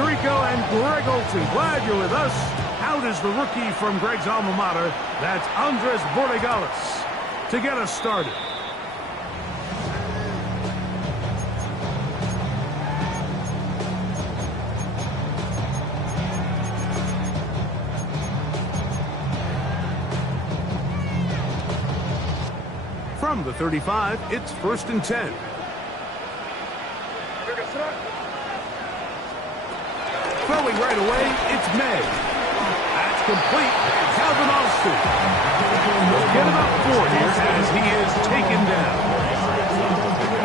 Tirico and Greg Olson, glad you're with us. Out is the rookie from Greg's alma mater. That's Andres Borregales to get us started. From the 35, it's 1st and 10. Throwing right away, it's May. That's complete. Calvin Austin. We'll get about 4 here as he is taken down.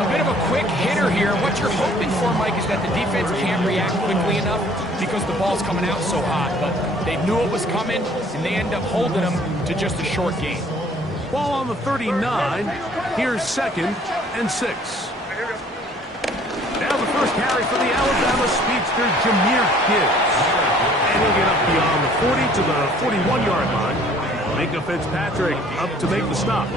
A bit of a quick hitter here. What you're hoping for, Mike, is that the defense can't react quickly enough because the ball's coming out so hot. But they knew it was coming, and they end up holding them to just a short gain. Ball on the 39. Here's 2nd and 6. Now the first carry for the Alabama speedster, Jahmyr Gibbs. And he'll get up beyond the 40 to the 41-yard line. Minka Fitzpatrick up to make the stop.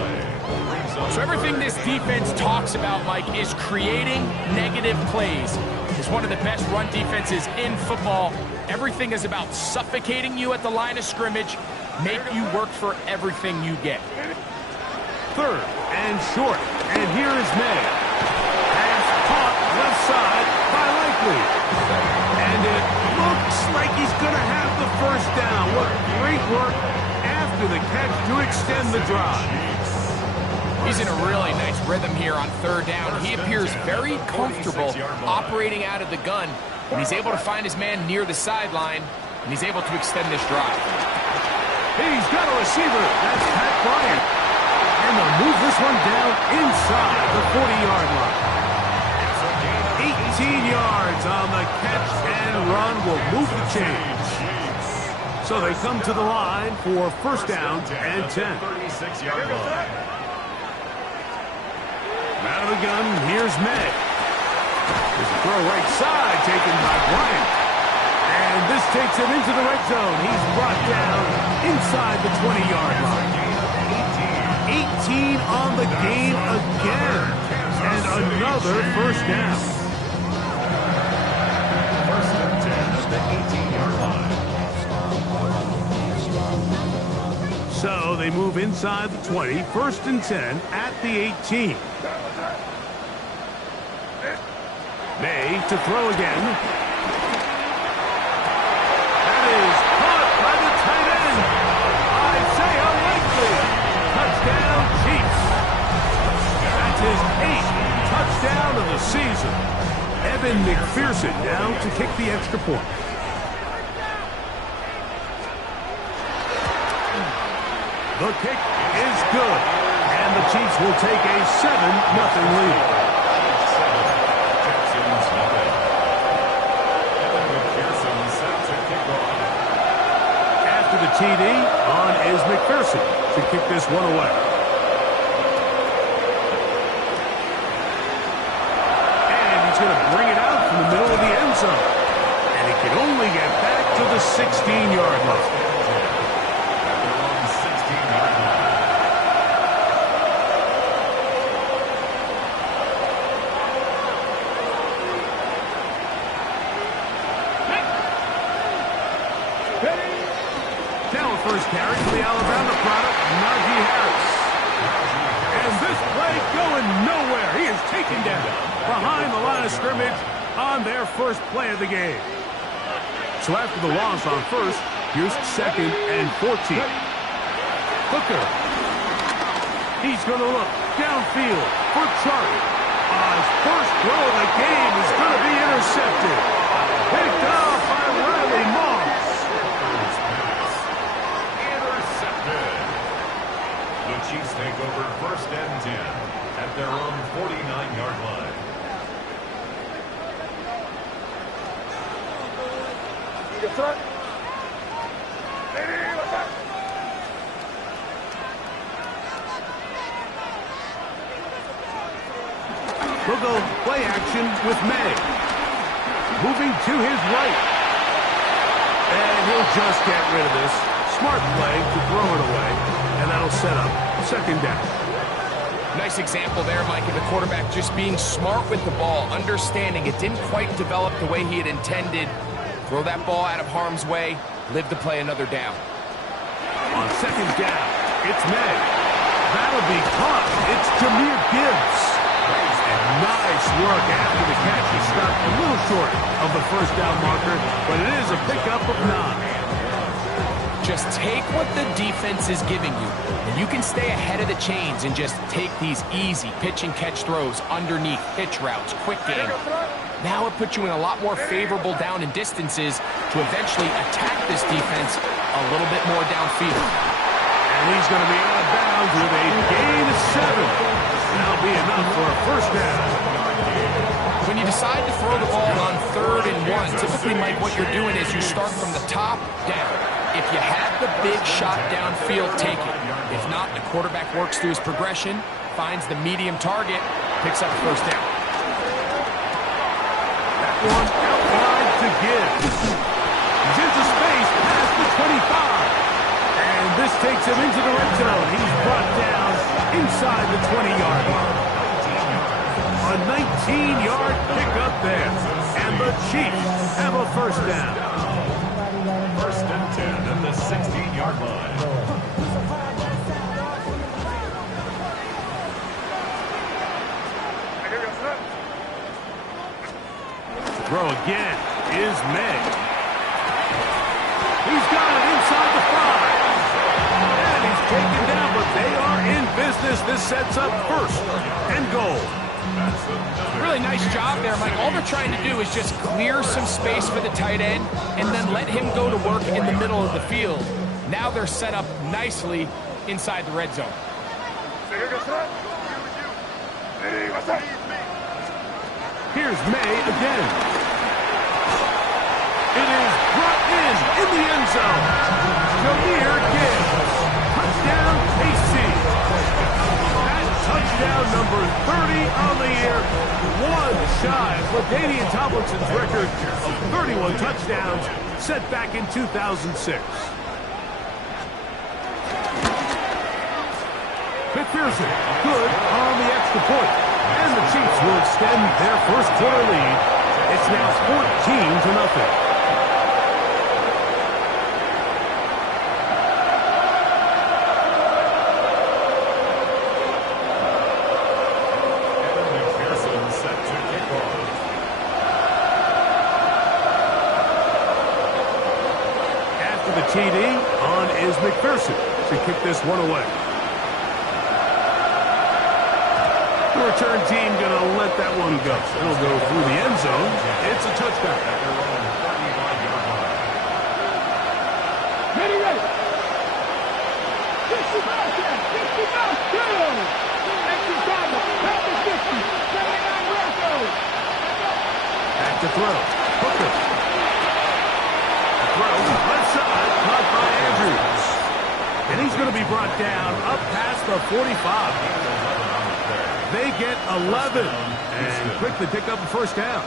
So everything this defense talks about, Mike, is creating negative plays. It's one of the best run defenses in football. Everything is about suffocating you at the line of scrimmage, make you work for everything you get. 3rd and short. And here is May. Pass caught left side by Likely. And it looks like he's going to have the first down. What great work after the catch to extend the drive. He's in a really nice rhythm here on 3rd down. He appears very comfortable operating out of the gun, and he's able to find his man near the sideline, and he's able to extend this drive. He's got a receiver. That's Pat Bryant. And they'll move this one down inside the 40-yard line. 18 yards on the catch and run will move the change. So they come to the line for 1st down and 10. Out of the gun, here's May. There's a throw right side taken by Bryant. And this takes him into the red zone. He's brought down inside the 20-yard line. 18 on the game again. And another 1st down. 1st and 10 at the 18-yard line. So they move inside the 20. 1st and 10 at the 18. May to throw again. That is caught by the tight end. Isaiah Likely. Touchdown, Chiefs. That's his 8th touchdown of the season. Evan McPherson down to kick the extra point. The kick is good. And the Chiefs will take a 7-0 lead. The TD on is McPherson to kick this one away. And he's going to bring it out from the middle of the end zone. And he can only get back to the 16-yard line. First carry for the Alabama product, Najee Harris. And this play going nowhere. He is taken down behind the line of scrimmage on their first play of the game. So after the loss on 1st, here's 2nd and 14. Hooker. He's going to look downfield for Charlie. His first throw of the game is going to be intercepted. Picked off by Riley Moss. Chiefs take over 1st and 10 at their own 49-yard line. We'll go play action with May. Moving to his right. And he'll just get rid of this. Smart play to throw it away. And that'll set up 2nd down. Nice example there, Mike, of the quarterback just being smart with the ball, understanding it didn't quite develop the way he had intended, Throw that ball out of harm's way, live to play another down. On second down, it's May. That'll be caught. It's Jahmyr Gibbs. And nice work after the catch. He stopped a little short of the first down marker, but it is a pickup of 9. Just take what the defense is giving you, and you can stay ahead of the chains and just take these easy pitch and catch throws underneath, hitch routes, quick game. Now it puts you in a lot more favorable down and distances to eventually attack this defense a little bit more downfield. And he's going to be out of bounds with a gain of 7. That'll be enough for a first down. When you decide to throw the ball on 3rd and 1, typically, Mike, what you're doing is you start from the top down. If you have the big shot downfield, take it. If not, the quarterback works through his progression, finds the medium target, picks up the first down. That one out wide to Gibbs. He's into space past the 25. And this takes him into the red zone. He's brought down inside the 20-yard line. A 19-yard pickup there. And the Chiefs have a first down. 1st and 10 at the 16-yard line. Throw again is May. He's got it inside the 5. And he's taken down, but they are in business. This sets up 1st and goal. Really nice job there, Mike. All they're trying to do is just clear some space for the tight end and then let him go to work in the middle of the field. Now they're set up nicely inside the red zone. Here's May again. It is brought in the end zone. Jahmyr Gibbs. Touchdown, KC. That touchdown number 30 on the year. One shy of LaDainian Tomlinson's record of 31 touchdowns set back in 2006. McPherson, good on the extra point. And the Chiefs will extend their first quarter lead. It's now 14-0. TD on is McPherson to kick this one away. The return team going to let that one go. It'll go through the end zone. It's a touchdown. Ready. 50 miles there. 50 miles down. Extra time. Back to 50. 79 Rocco. Back to throw. Hooker. Throw left side. Caught by Andrews. And he's going to be brought down up past the 45. They get 11. And quickly pick up a first down.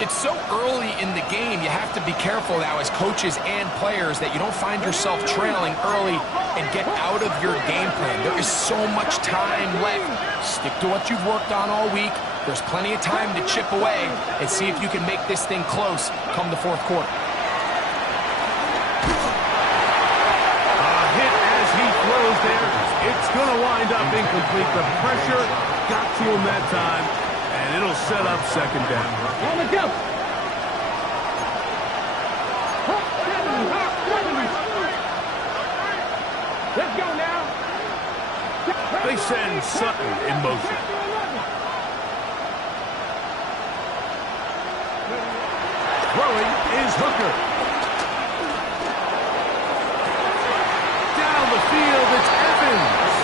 It's so early in the game, you have to be careful now as coaches and players that you don't find yourself trailing early and get out of your game plan. There is so much time left. Stick to what you've worked on all week. There's plenty of time to chip away and see if you can make this thing close come the fourth quarter. A hit as he throws there. It's going to wind up incomplete. The pressure got to him that time. And it'll set up second down. On the go. Let's go now. They send Sutton in motion. Throwing is Hooker. Down the field, it's Evans.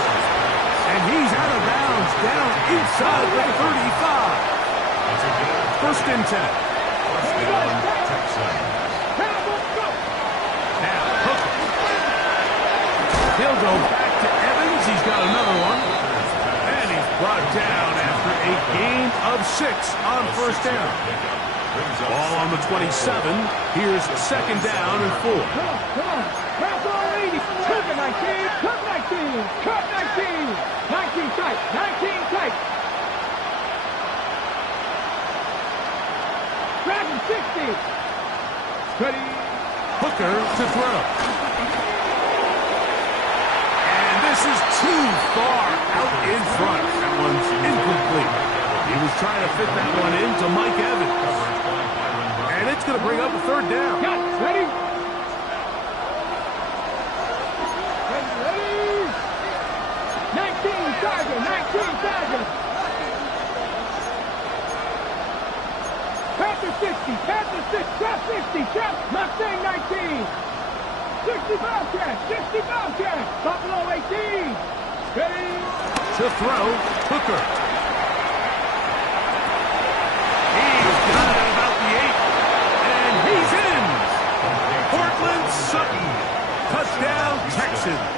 And he's out of bounds, down inside the 35. First and 10. Now, Hooker. He'll go back to Evans. He's got another one. And he's brought down after a gain of 6 on first down. Ball on the 27. Here's second down and 4. Come on. Pass all 80. Cut 19. Cut 19. Cut 19. 19 tight. 19 tight. Dragon 60. Ready. Hooker to throw. And this is too far out in front. That one's incomplete. He was trying to fit that one into Mike Evans. And it's going to bring up a third down. Got it. Ready. Ready. 19 Tiger. 19 Tiger. Panther 60. Panther 6. Trap 60. Trap. Mustang 19. 60 Bobcat. 60 Bobcat. Buffalo 18. Ready. To throw, Hooker. He's got it at about the 8. And he's in. Portland Sutton. Touchdown, Texans.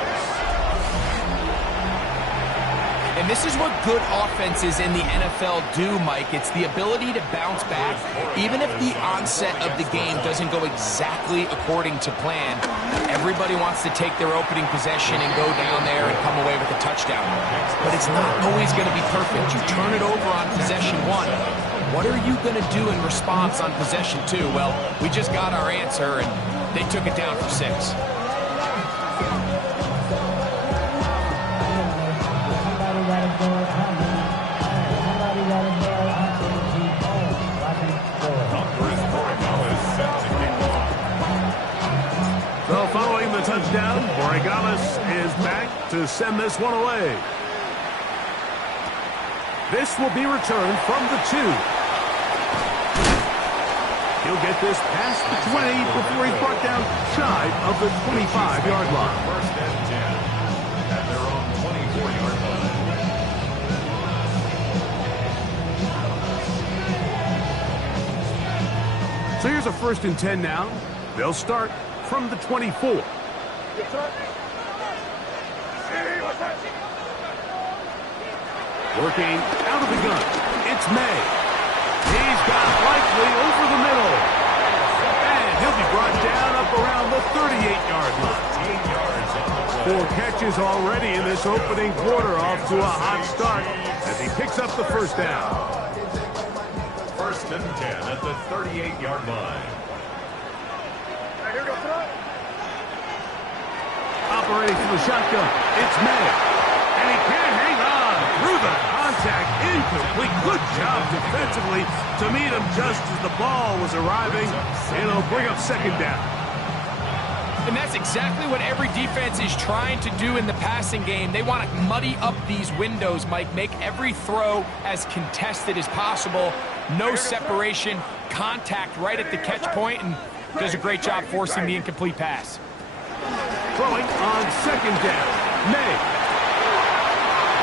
And this is what good offenses in the NFL do, Mike. It's the ability to bounce back, even if the onset of the game doesn't go exactly according to plan. Everybody wants to take their opening possession and go down there and come away with a touchdown. But it's not always going to be perfect. You turn it over on possession 1. What are you going to do in response on possession 2? Well, we just got our answer, and they took it down for 6. So following the touchdown, Borregales is back to send this one away. This will be returned from the 2. He'll get this past the 20 before he's brought down shy of the 25-yard line. First and 10 at their own 24-yard line. So here's a 1st and 10 now. They'll start from the 24. Working out of the gun. It's May. He's got Likely over the middle. And he'll be brought down up around the 38-yard line. 4 catches already in this opening quarter, off to a hot start as he picks up the 1st down. 1st and 10 at the 38-yard line. Operating from the shotgun, it's May. And he can't hang on through the contact. Incomplete. Good job defensively to meet him just as the ball was arriving. And it'll bring up 2nd down. And that's exactly what every defense is trying to do in the passing game. They want to muddy up these windows, Mike, make every throw as contested as possible. No separation, contact right at the catch point, and does a great job forcing the incomplete pass. Throwing on 2nd down. May.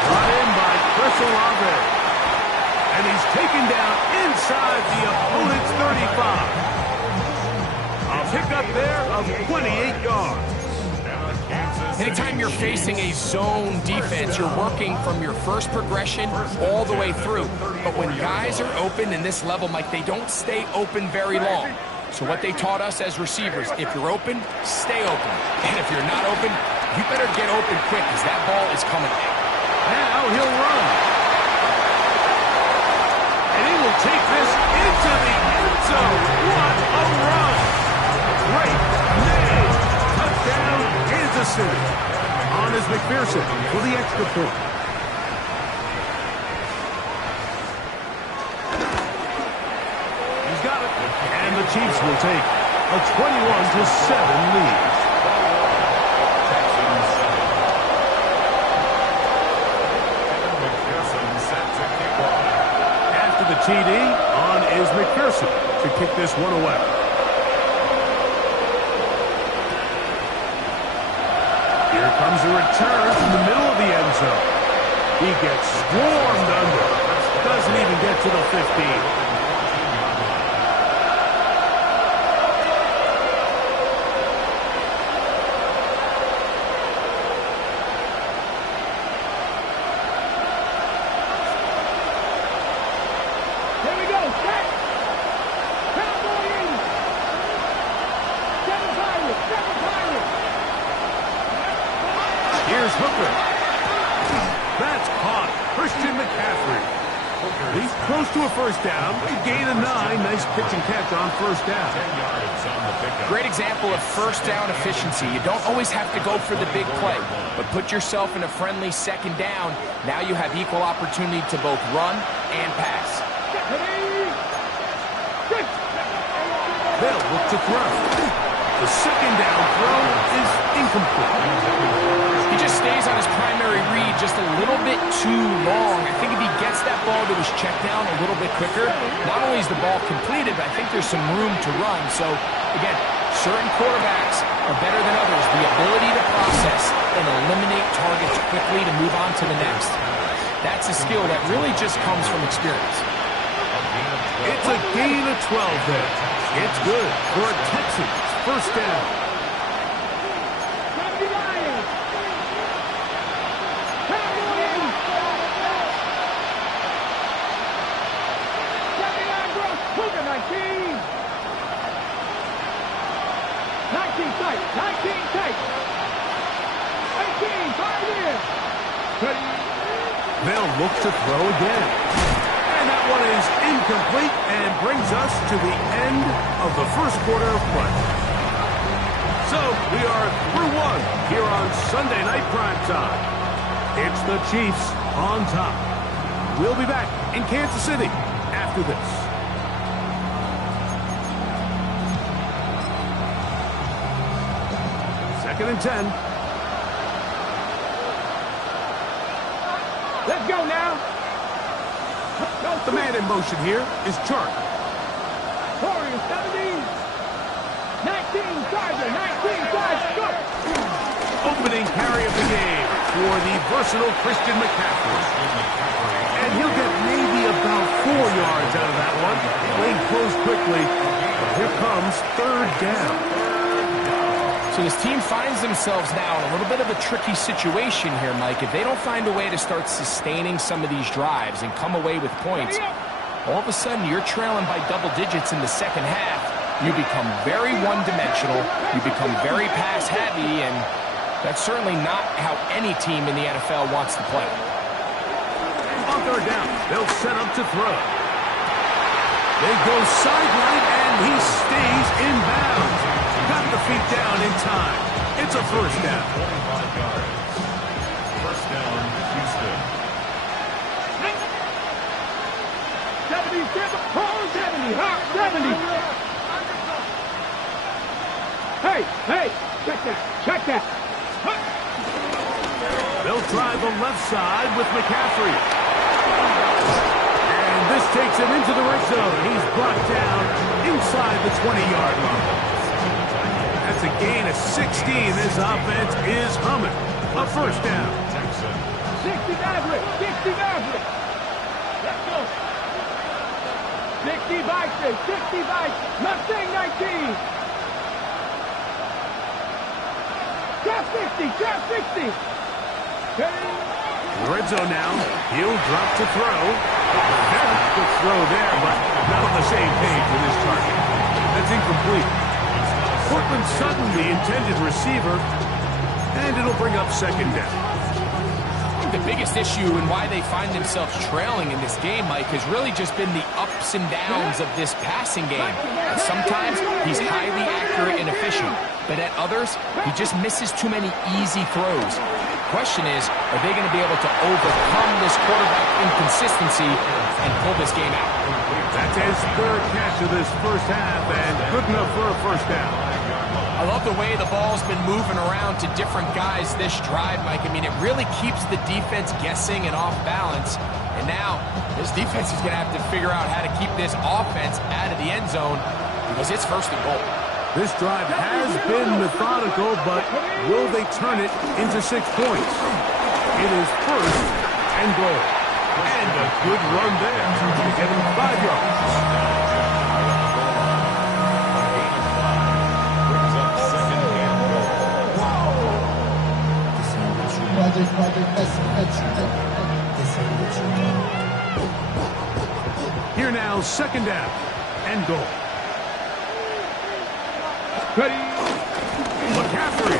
Brought in by Chris Olave. And he's taken down inside the opponent's 35. A pickup there of 28 yards. Anytime you're facing a zone defense, you're working from your first progression all the way through. But when guys are open in this level, Mike, they don't stay open very long. So what they taught us as receivers, if you're open, stay open. And if you're not open, you better get open quick because that ball is coming in. Now he'll run. And he will take this into the end zone. What a run. Great May. Touchdown, Kansas City. On is McPherson for the extra point. He's got it. And the Chiefs will take a 21-7 lead. After the TD, on is McPherson to kick this one away. Here comes a return from the middle of the end zone. He gets swarmed under. Doesn't even get to the 15. Here's Hooker. That's caught. Christian McCaffrey. He's close to a first down. Gain of 9. Nice pitch and catch on first down. 10 yards on the pickup. Great example of first down efficiency. You don't always have to go for the big play, but put yourself in a friendly second down. Now you have equal opportunity to both run and pass. They'll look to throw. The second down throw is incomplete. He just stays on his primary read just a little bit too long. I think if he gets that ball to his check down a little bit quicker, not only is the ball completed, but I think there's some room to run. So, again, certain quarterbacks are better than others. The ability to process and eliminate targets quickly to move on to the next, that's a skill that really just comes from experience. It's a gain of 12 there. It's good for a Texans first down. They'll look to throw again. And that one is incomplete and brings us to the end of the first quarter of play. So we are through one here on Sunday Night Primetime. It's the Chiefs on top. We'll be back in Kansas City after this. Second and 10. Let's go now. The man in motion here is Chark. Warriors 17. 19 Tiger. 19 Tiger. Go. Opening carry of the game for the versatile Christian McCaffrey. And he'll get maybe about 4 yards out of that one. Lane closed quickly. But here comes third down. So this team finds themselves now in a little bit of a tricky situation here, Mike. If they don't find a way to start sustaining some of these drives and come away with points, all of a sudden you're trailing by double digits in the second half. You become very one-dimensional. You become very pass-heavy, and that's certainly not how any team in the NFL wants to play. On third down, they'll set up to throw. They go sideline, and he stays in bounds. Got the feet down in time. It's a first down. 25 yards. First down, Houston. 77. 70. 70. Hey, check that. They'll try the left side with McCaffrey. And this takes him into the red zone. He's brought down inside the 20-yard line. That's a gain of 16. This offense is humming. A first down. 60 Maverick. Let's go. 60 Vikes. Mustang 19. Drop 60. Red zone now. He'll drop to throw. Very good throw there, but not on the same page with his target. That's incomplete. Cortland Sutton, the intended receiver, and it'll bring up second down. The biggest issue and why they find themselves trailing in this game, Mike, has really just been the ups and downs of this passing game. And sometimes he's highly accurate and efficient, but at others, he just misses too many easy throws. The question is, are they going to be able to overcome this quarterback inconsistency and pull this game out? That's his third catch of this first half, and good enough for a first down. I love the way the ball's been moving around to different guys this drive, Mike. I mean, it really keeps the defense guessing and off balance. And now, this defense is going to have to figure out how to keep this offense out of the end zone because it's first and goal. This drive has been methodical, but will they turn it into 6 points? It is first and goal. And a good run there to get him 5 yards. Here now, second down and goal. Ready. McCaffrey.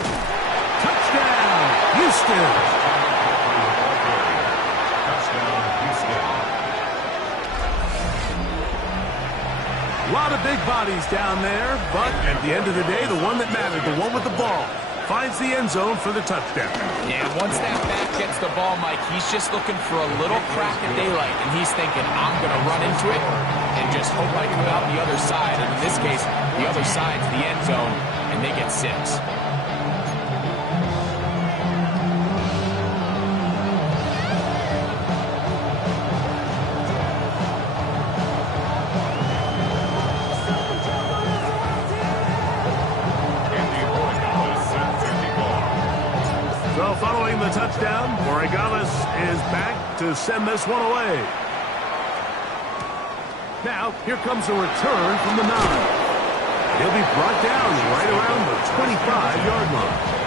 Touchdown, Houston. A lot of big bodies down there, but at the end of the day, the one that mattered, the one with the ball, finds the end zone for the touchdown. Yeah, once that back gets the ball, Mike, he's just looking for a little crack of daylight, and he's thinking, I'm going to run into it and just hope I come out the other side. And in this case, the other side's the end zone, and they get 6. So following the touchdown, Borregales is back to send this one away. Now, here comes a return from the 9. He'll be brought down right around the 25-yard line.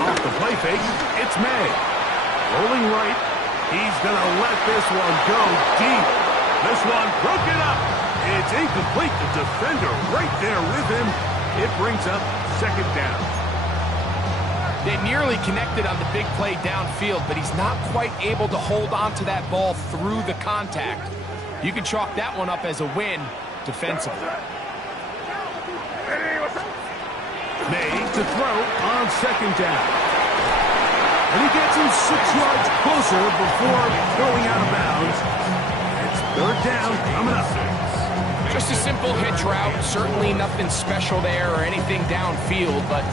Off the play fake, it's May. Rolling right. He's going to let this one go deep. This one broken up. It's incomplete. The defender right there with him. It brings up 2nd down. They nearly connected on the big play downfield, but he's not quite able to hold on to that ball through the contact. You can chalk that one up as a win defensively. May to throw on 2nd down. And he gets him 6 yards closer before throwing out of bounds. It's 3rd down coming up. Just a simple hitch route. Certainly nothing special there or anything downfield, but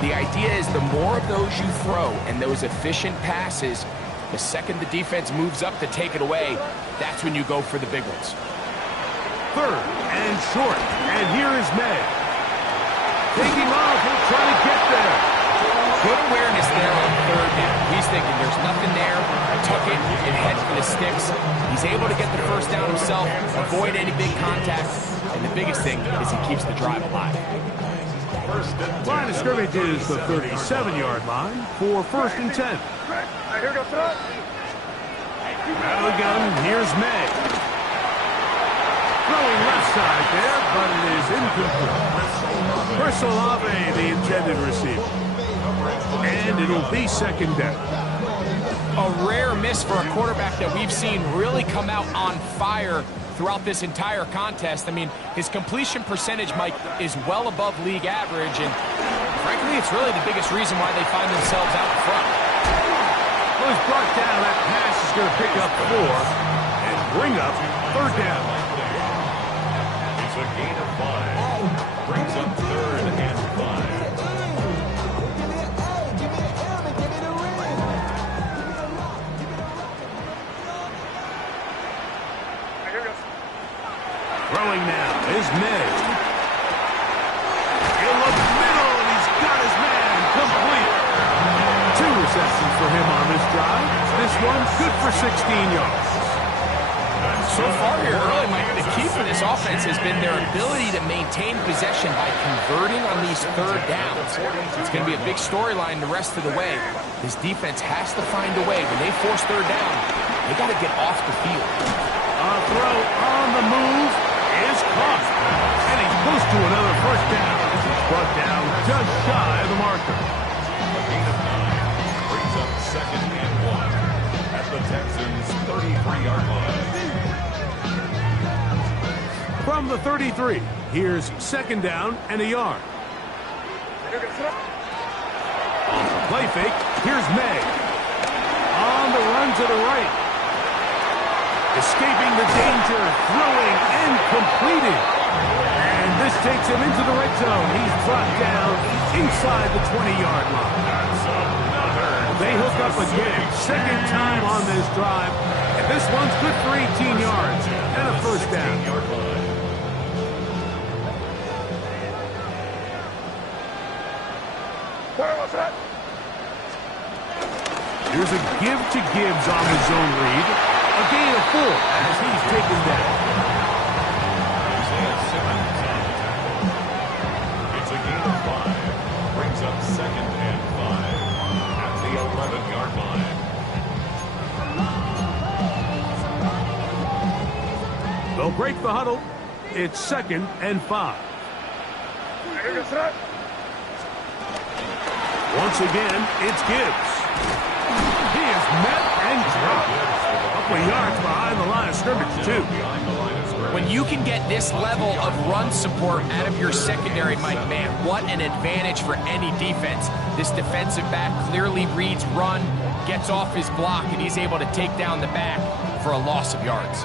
the idea is the more of those you throw and those efficient passes, the second the defense moves up to take it away, that's when you go for the big ones. 3rd and short. And here is May. Taking off, he'll try to get there. Good awareness there on 3rd down. He's thinking there's nothing there. Tuck it and head for the sticks. He's able to get the 1st down himself, avoid any big contact, and the biggest thing is he keeps the drive alive. Line of scrimmage is the 37-yard line for 1st and 10. Out of the gun, here's May. Throwing left side there, but it is incomplete. Chris Olave, the intended receiver. And it'll be 2nd down. A rare miss for a quarterback that we've seen really come out on fire throughout this entire contest. I mean, his completion percentage, Mike, is well above league average, and frankly, it's really the biggest reason why they find themselves out front. Well, he's brought down. That pass is going to pick up 4 and bring up 3rd down. It's a gain of 5. Brings up 3rd and 5. Throwing now is May. In the middle, and he's got his man complete. 2 receptions for him on this drive. This one's good for 16 yards. So far here early, Mike, the key for this offense has been their ability to maintain possession by converting on these 3rd downs. It's going to be a big storyline the rest of the way. This defense has to find a way. When they force 3rd down, they got to get off the field. A throw on the move is caught. And he's close to another 1st down. He's brought down just shy of the marker. A gain of 9 brings up 2nd and 1 at the Texans' 33-yard line. From the 33, here's 2nd down and a yard. Off the play fake, here's May. On the run to the right. Escaping the danger, throwing and completing. And this takes him into the red zone. He's brought down inside the 20-yard line. They hook up again, 2nd time on this drive. And this one's good for 18 yards and a 1st down. Here's a give to Gibbs on the zone read. A gain of 4 as he's taken down. It's a gain of 5. Brings up 2nd and 5. They'll break the huddle. It's 2nd and 5. Once again, it's Gibbs. He is met and dropped. A couple of yards behind the line of scrimmage, too. When you can get this level of run support out of your secondary, Mike, man, what an advantage for any defense. This defensive back clearly reads run, gets off his block, and he's able to take down the back for a loss of yards.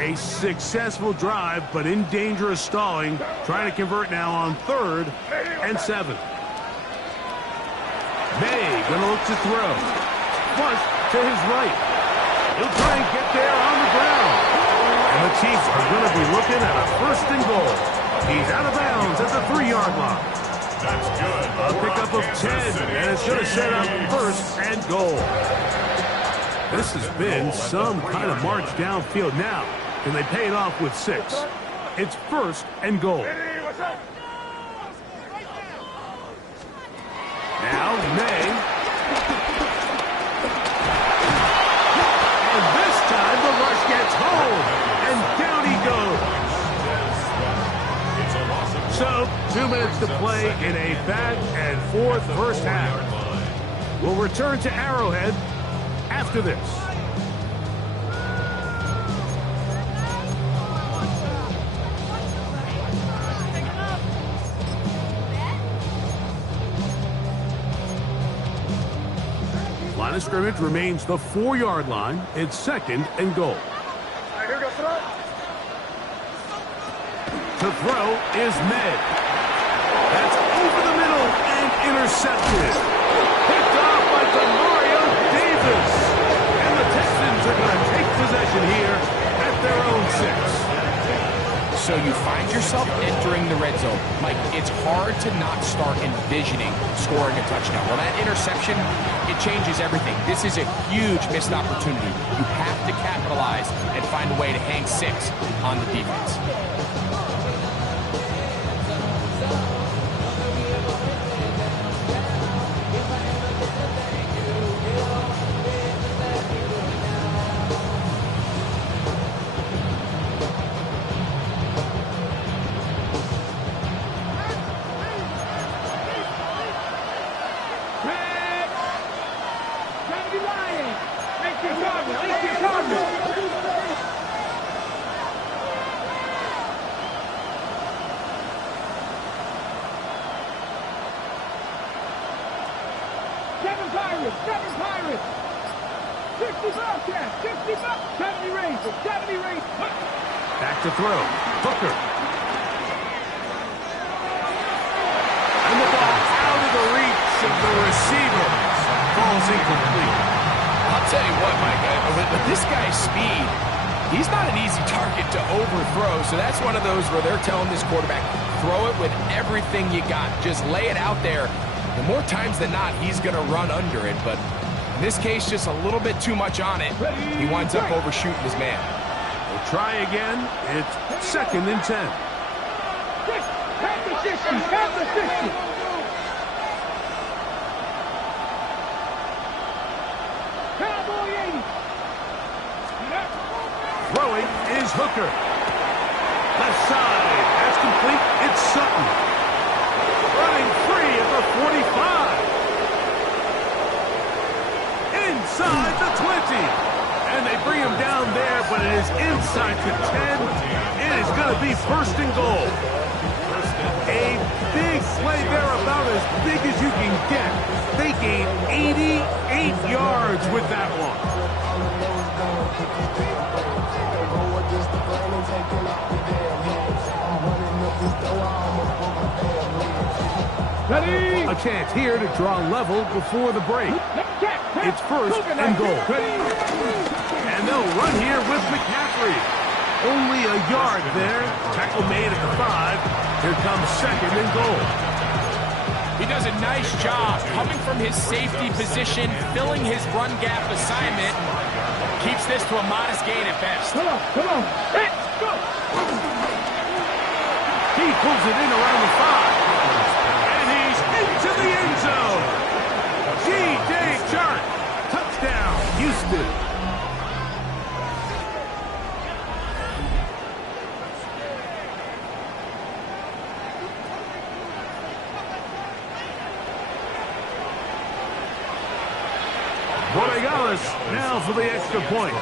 A successful drive, but in danger of stalling. Trying to convert now on 3rd and 7. May going to look to throw. Flush to his right. He'll try and get there on the ground. And the Chiefs are going to be looking at a 1st and goal. He's out of bounds at the 3-yard line. That's good. A pickup of 10, and it's going to set up 1st and goal. This has been some kind of march downfield now. And they pay it off with 6. It's 1st and goal. Now May. And this time the rush gets home. And down he goes. So 2 minutes to play in a back and forth first half. We'll return to Arrowhead after this. Line of scrimmage remains the 4-yard line. It's 2nd and goal. To throw is Ned. That's over the middle and intercepted. Picked off by Demario Davis. And the Texans are going to take possession here at their own 6. So you find yourself entering the red zone. Mike, it's hard to not start envisioning scoring a touchdown. Well, that interception, it changes everything. This is a huge missed opportunity. You have to capitalize and find a way to hang 6 on the defense. Seven Pirates! 60 Bobcats! 60 Bobcats! 70 Rangers! 70 Rangers! Back to throw. Hooker. And the ball out of the reach of the receiver. Falls incomplete. I'll tell you what, Mike, with this guy's speed, he's not an easy target to overthrow. So that's one of those where they're telling this quarterback, throw it with everything you got. Just lay it out there. And more times than not, he's going to run under it. But in this case, just a little bit too much on it. He winds up overshooting his man. We'll try again. It's 2nd and 10. Have the 60! Have the 60! Cowboy 80! Throwing is Hooker. Left side. That's complete. It's Sutton. Running free at the 45. Inside the 20. And they bring him down there, but it is inside the 10. It is going to be 1st and goal. A big play there, about as big as you can get. They gain 88 yards with that one. Ready? A chance here to draw level before the break. It's 1st and goal. And they'll run here with McCaffrey. Only a yard there. Tackle made at the 5. Here comes 2nd and goal. He does a nice job coming from his safety position, filling his run gap assignment. Keeps this to a modest gain at best. Come on. Let's go. He pulls it in around the 5. And he's into the end zone. G.J. Chark. Touchdown, Houston. Dallas now for the extra point.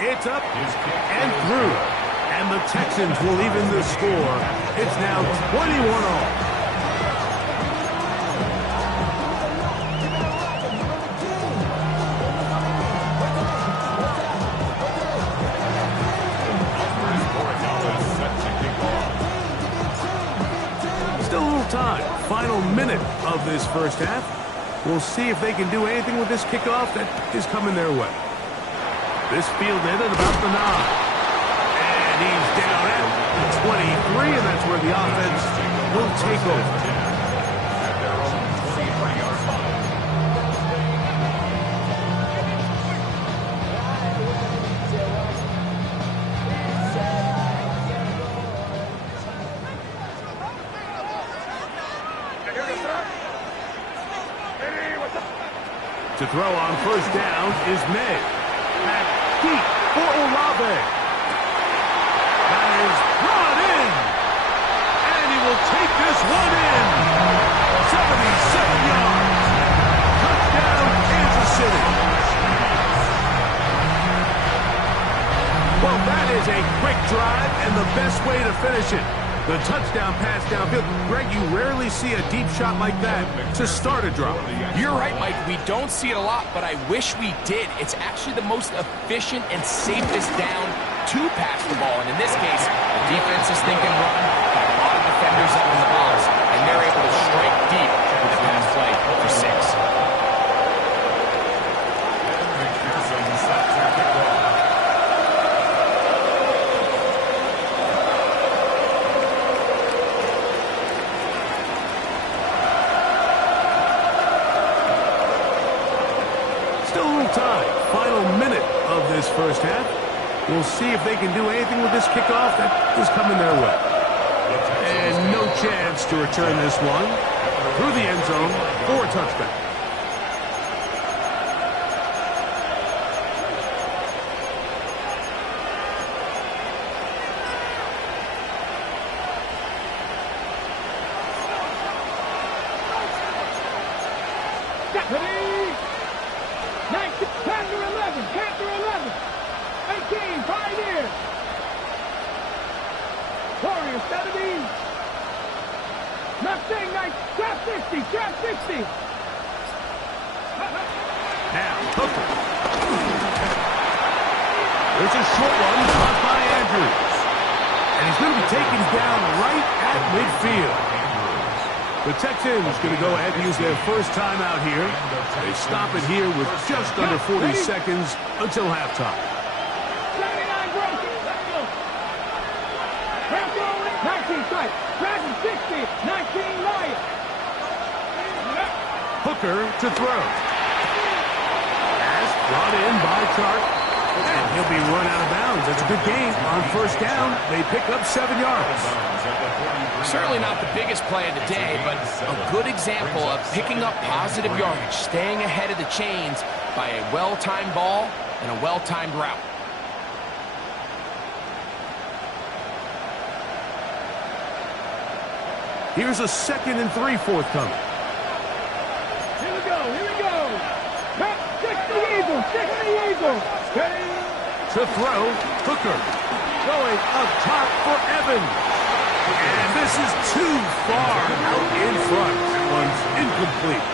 It's up and through. And the Texans will even the score. It's now 21-all. Still a little time. Final minute of this first half. We'll see if they can do anything with this kickoff that is coming their way. This fielded at about the 9. And he's down at the 23, and that's where the offense will take over. At their own 23-yard line. To throw on first down is May. Back deep for Olave. That is brought in. And he will take this one in. 77 yards. Touchdown, Kansas City. Well, that is a quick drive and the best way to finish it. The touchdown pass downfield. Greg, you rarely see a deep shot like that to start a drive. You're right, Mike. We don't see it a lot, but I wish we did. It's actually the most efficient and safest down to pass the ball. And in this case, the defense is thinking run, got a lot of defenders up in the box, and they're able to strike deep with the pass play for 6. First half. We'll see if they can do anything with this kickoff that is coming their way. And no chance to return this one through the end zone for a touchdown. Now, Hooker. There's a short one caught by Andrews. And he's going to be taken down right at midfield. The Texans going to go ahead and use their first timeout here. They stop it here with just under 40 seconds until halftime. 19 strike, 60, 19 Lions. Hooker to throw. Pass brought in by Chark. And he'll be run out of bounds. That's a good gain on first down. They pick up 7 yards. Certainly not the biggest play of the day, but a good example of picking up positive yardage, staying ahead of the chains by a well-timed ball and a well-timed route. Here's a 2nd and 3 forthcoming. Here we go. 60 Eagles. To throw, Hooker. Going up top for Evans. And this is too far out in front. That one's incomplete.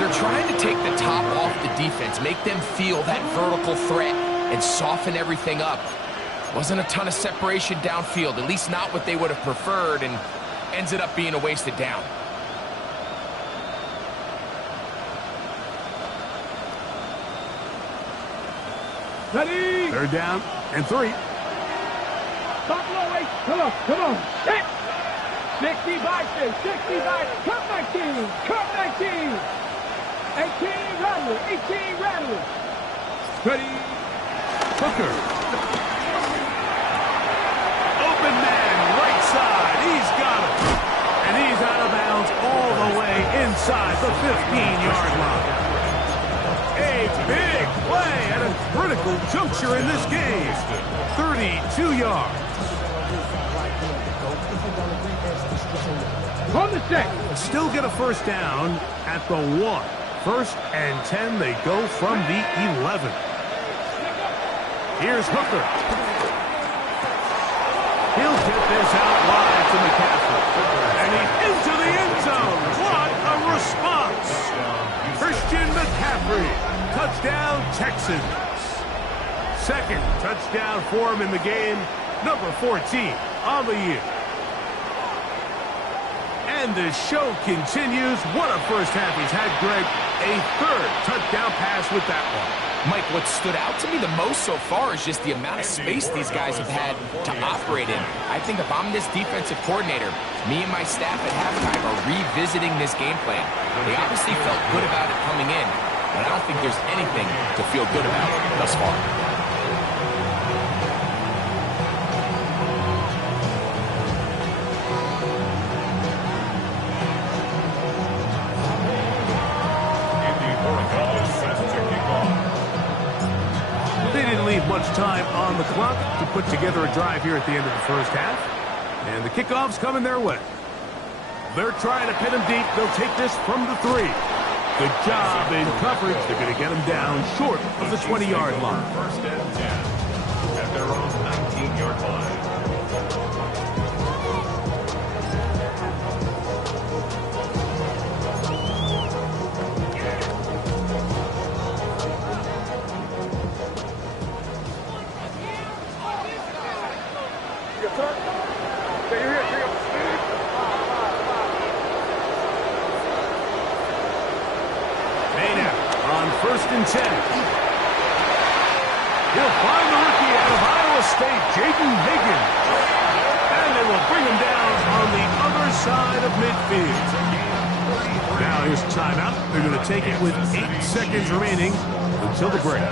They're trying to take the top off the defense, make them feel that vertical threat, and soften everything up. Wasn't a ton of separation downfield, at least not what they would have preferred, and ends it up being a wasted down. Ready? 3rd down and 3. Buffalo 8. Come on. 65, 65. Cut 19. 18 Rattler. Ready? Hooker. Open man, right side. He's got it. And he's out of bounds all the way inside the 15-yard line. A big play at a critical juncture in this game. 32 yards. On the set. Still get a first down at the 1. 1st and 10. They go from the 11. Here's Hooker. He'll get this out wide to McCaffrey. And he's into the end zone. What a response. Christian McCaffrey. Touchdown, Texans. Second touchdown for him in the game. Number 14 on the year. And the show continues. What a first half he's had, Greg. A 3rd touchdown pass with that one. Mike, what stood out to me the most so far is just the amount of space these guys have had to operate in. I think if I'm this defensive coordinator, me and my staff at halftime are revisiting this game plan. They obviously felt good about it coming in, but I don't think there's anything to feel good about thus far. Much time on the clock to put together a drive here at the end of the first half. And the kickoff's coming their way. They're trying to pin him deep. They'll take this from the 3. Good job in coverage. They're going to get him down short of the 20-yard line. 1st and 10 at their own 19-yard line. First and 10. He'll find the rookie out of Iowa State, Jaden Higgins. And they will bring him down on the other side of midfield. Now here's a timeout. They're going to take it with 8 seconds remaining until the break.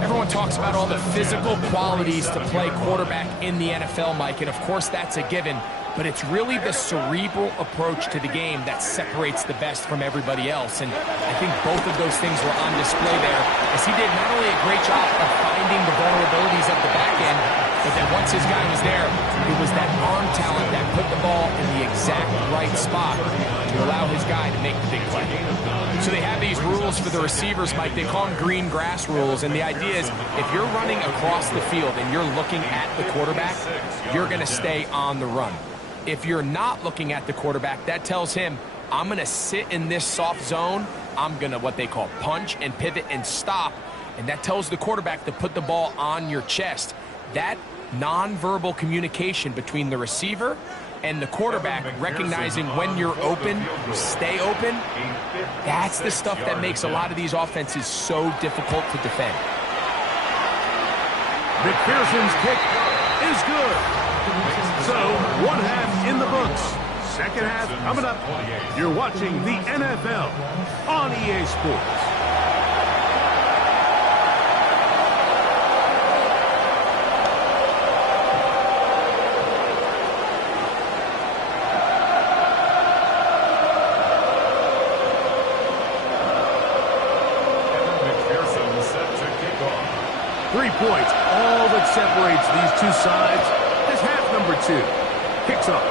Everyone talks about all the physical qualities to play quarterback in the NFL, Mike, and of course that's a given. But it's really the cerebral approach to the game that separates the best from everybody else. And I think both of those things were on display there, as he did not only a great job of finding the vulnerabilities of the back end, but then once his guy was there, it was that arm talent that put the ball in the exact right spot to allow his guy to make the big play. So they have these rules for the receivers, Mike. They call them green grass rules. And the idea is if you're running across the field and you're looking at the quarterback, you're going to stay on the run. If you're not looking at the quarterback, that tells him, I'm going to sit in this soft zone. I'm going to what they call punch and pivot and stop. And that tells the quarterback to put the ball on your chest. That nonverbal communication between the receiver and the quarterback, recognizing when you're open, you stay open, that's the stuff that makes a lot of these offenses so difficult to defend. McPherson's kick is good. So, 1 half in the books. Second half coming up. You're watching the NFL on EA Sports. McPherson set to kick off. 3 points, all that separates these two sides. Is half number 2. Kicks off.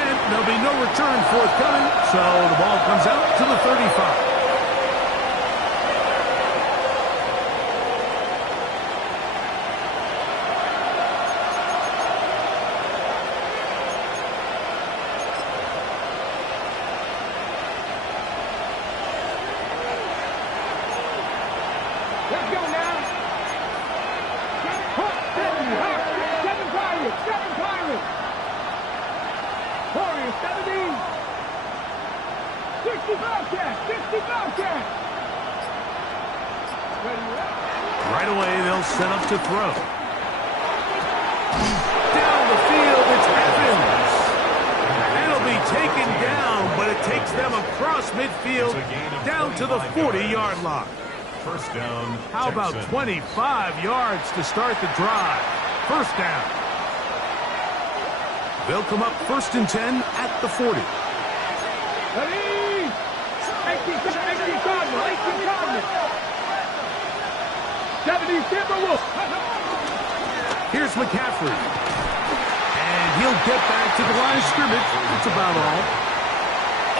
And there'll be no return forthcoming, so the ball comes out to the 35. Let's go now. 7 Pirates. 7 Pirates. Warriors 70. 60 Bobcats. 60 Bobcats. Right away, they'll set up to throw. Down the field, it's Evans. And it'll be taken down, but it takes them across midfield down to the 40-yard line. First down. How about Texans. 25 yards to start the drive? First down. They'll come up 1st and 10 at the 40. Ready? 18 Cardinals. 18 Cardinals. 70 Timberwolves. Here's McCaffrey. And he'll get back to the line of scrimmage. That's about all.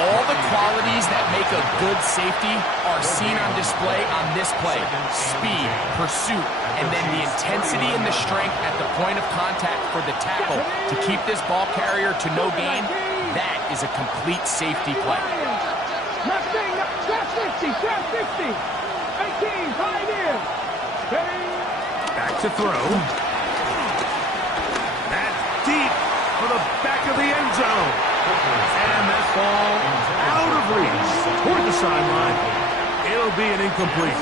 All the qualities that make a good safety are seen on display on this play. Speed, pursuit, and then the intensity and the strength at the point of contact for the tackle to keep this ball carrier to no gain. That is a complete safety play. Trap 50, trap 60. 18, Pioneer. Ready. Back to throw. That's deep for the back of the end zone. And that ball out of reach toward the sideline. It'll be an incomplete.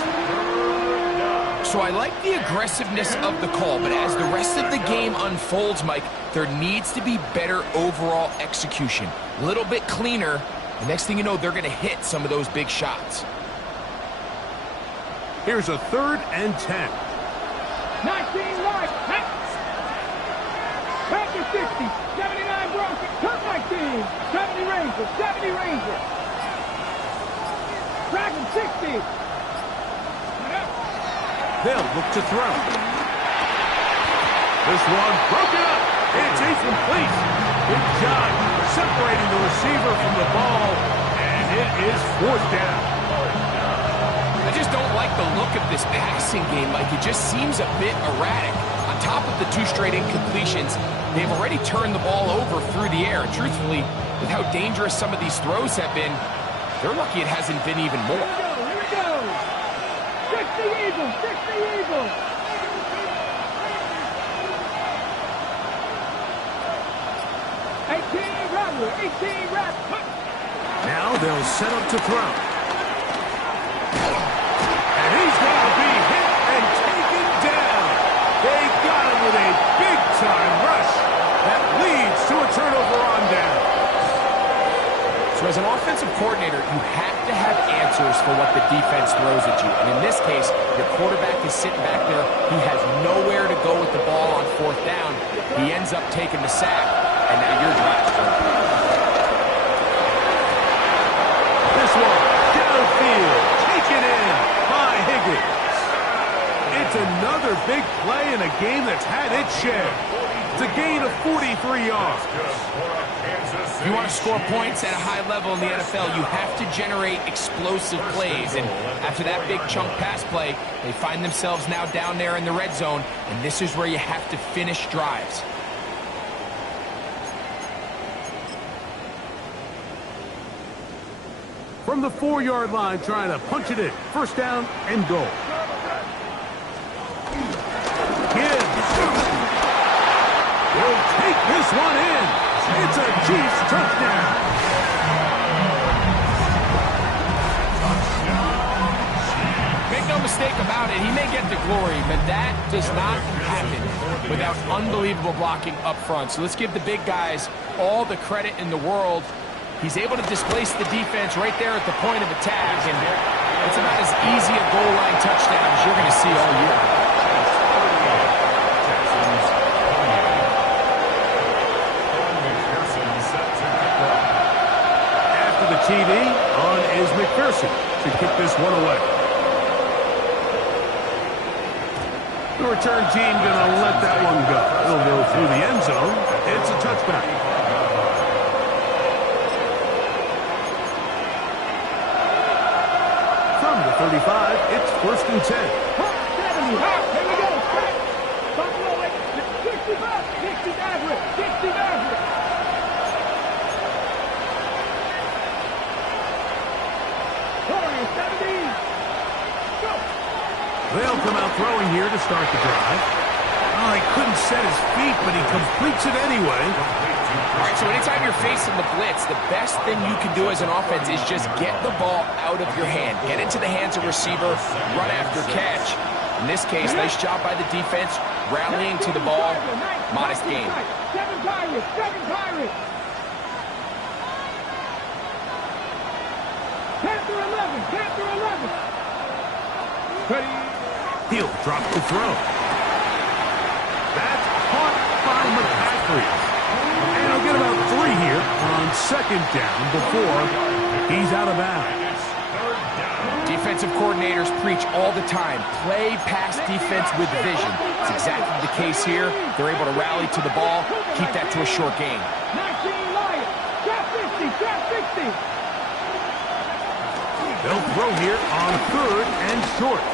So I like the aggressiveness of the call, but as the rest of the game unfolds, Mike, there needs to be better overall execution. A little bit cleaner. The next thing you know, they're going to hit some of those big shots. Here's a 3rd and 10. 19 right. Back to 60. 79 Broncos. Cut 19. 70 Rangers. 70 Rangers. Dragon 60. They'll look to throw. This one broken up. It's incomplete. Good job separating the receiver from the ball. And it is 4th down. I just don't like the look of this passing game, Mike. It just seems a bit erratic. On top of the 2 straight incompletions, they've already turned the ball over through the air. Truthfully, with how dangerous some of these throws have been, they're lucky it hasn't been even more. Here we go. 60 Eagles. 60 Eagles. Now they'll set up to throw. And he's going to be hit and taken down. They got him with a big-time rush that leads to a turnover on down. So as an offensive coordinator, you have to have answers for what the defense throws at you. And in this case, your quarterback is sitting back there. He has nowhere to go with the ball on 4th down. He ends up taking the sack, and now you're driving. This one, downfield, taken in by Higgins. It's another big play in a game that's had its share. It's a gain of 43 yards. If you want to score points at a high level in the NFL, you have to generate explosive plays. And after that big chunk pass play, they find themselves now down there in the red zone, and this is where you have to finish drives. From the 4-yard line, trying to punch it in. 1st down and goal. Will take this one in. It's a Chiefs touchdown. Make no mistake about it, he may get the glory, but that does not happen without unbelievable blocking up front. So let's give the big guys all the credit in the world. He's able to displace the defense right there at the point of attack, and it's about as easy a goal line touchdown as you're going to see all year. After the TD, on is McPherson to kick this one away. The return team going to let that one go. It'll go through the end zone. It's a touchback. From the 35, it's 1st and 10. 70. Here we go. Buffalo, 65. 60 Maverick. 60 Maverick. Corey, 70. Go. They'll come out throwing here to start the drive. Oh, he couldn't set his feet, but he completes it anyway. All right, so anytime you're facing the blitz, the best thing you can do as an offense is just get the ball out of your hand. Get into the hands of receiver, run after catch. In this case, nice job by the defense, rallying to the ball. Modest game. 7 Pirates. 7 Pirates. Panther 11. Panther 11. Ready. He'll drop the throw. That's caught by McCaffrey. And he'll get about 3 here on 2nd down before he's out of bounds. Defensive coordinators preach all the time, play pass defense with vision. It's exactly the case here. They're able to rally to the ball, keep that to a short gain. 19 Lions, trap 50, trap 60. They'll throw here on 3rd and short.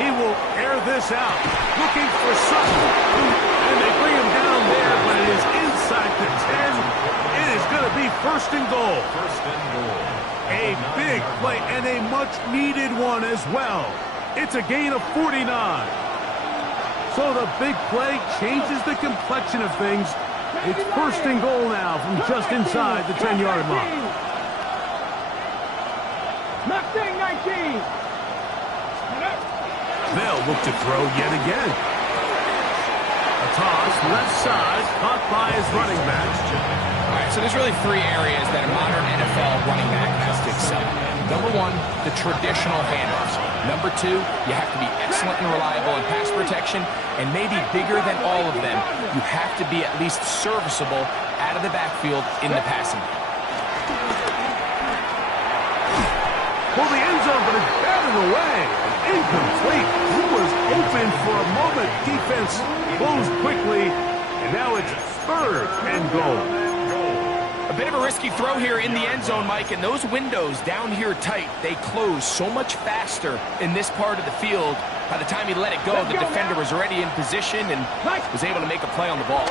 He will air this out, looking for Sutton. And they bring him down there, but it is inside the 10. It is going to be 1st and goal. A big play and a much-needed one as well. It's a gain of 49. So the big play changes the complexion of things. It's 1st and goal now from just inside the 10-yard line. Mustang 19. They'll look to throw yet again. A toss, left side, caught by his running back. All right, so there's really 3 areas that a modern NFL running back has to excel in. Number 1, the traditional handoffs. Number 2, you have to be excellent and reliable in pass protection, and maybe bigger than all of them, you have to be at least serviceable out of the backfield in the passing game. For the end zone, but it's batted away. Incomplete. He was open for a moment. Defense closed quickly, and now it's 3rd and goal. A bit of a risky throw here in the end zone, Mike, and those windows down here tight, they close so much faster in this part of the field. By the time he let it go, the defender was already in position and was able to make a play on the ball.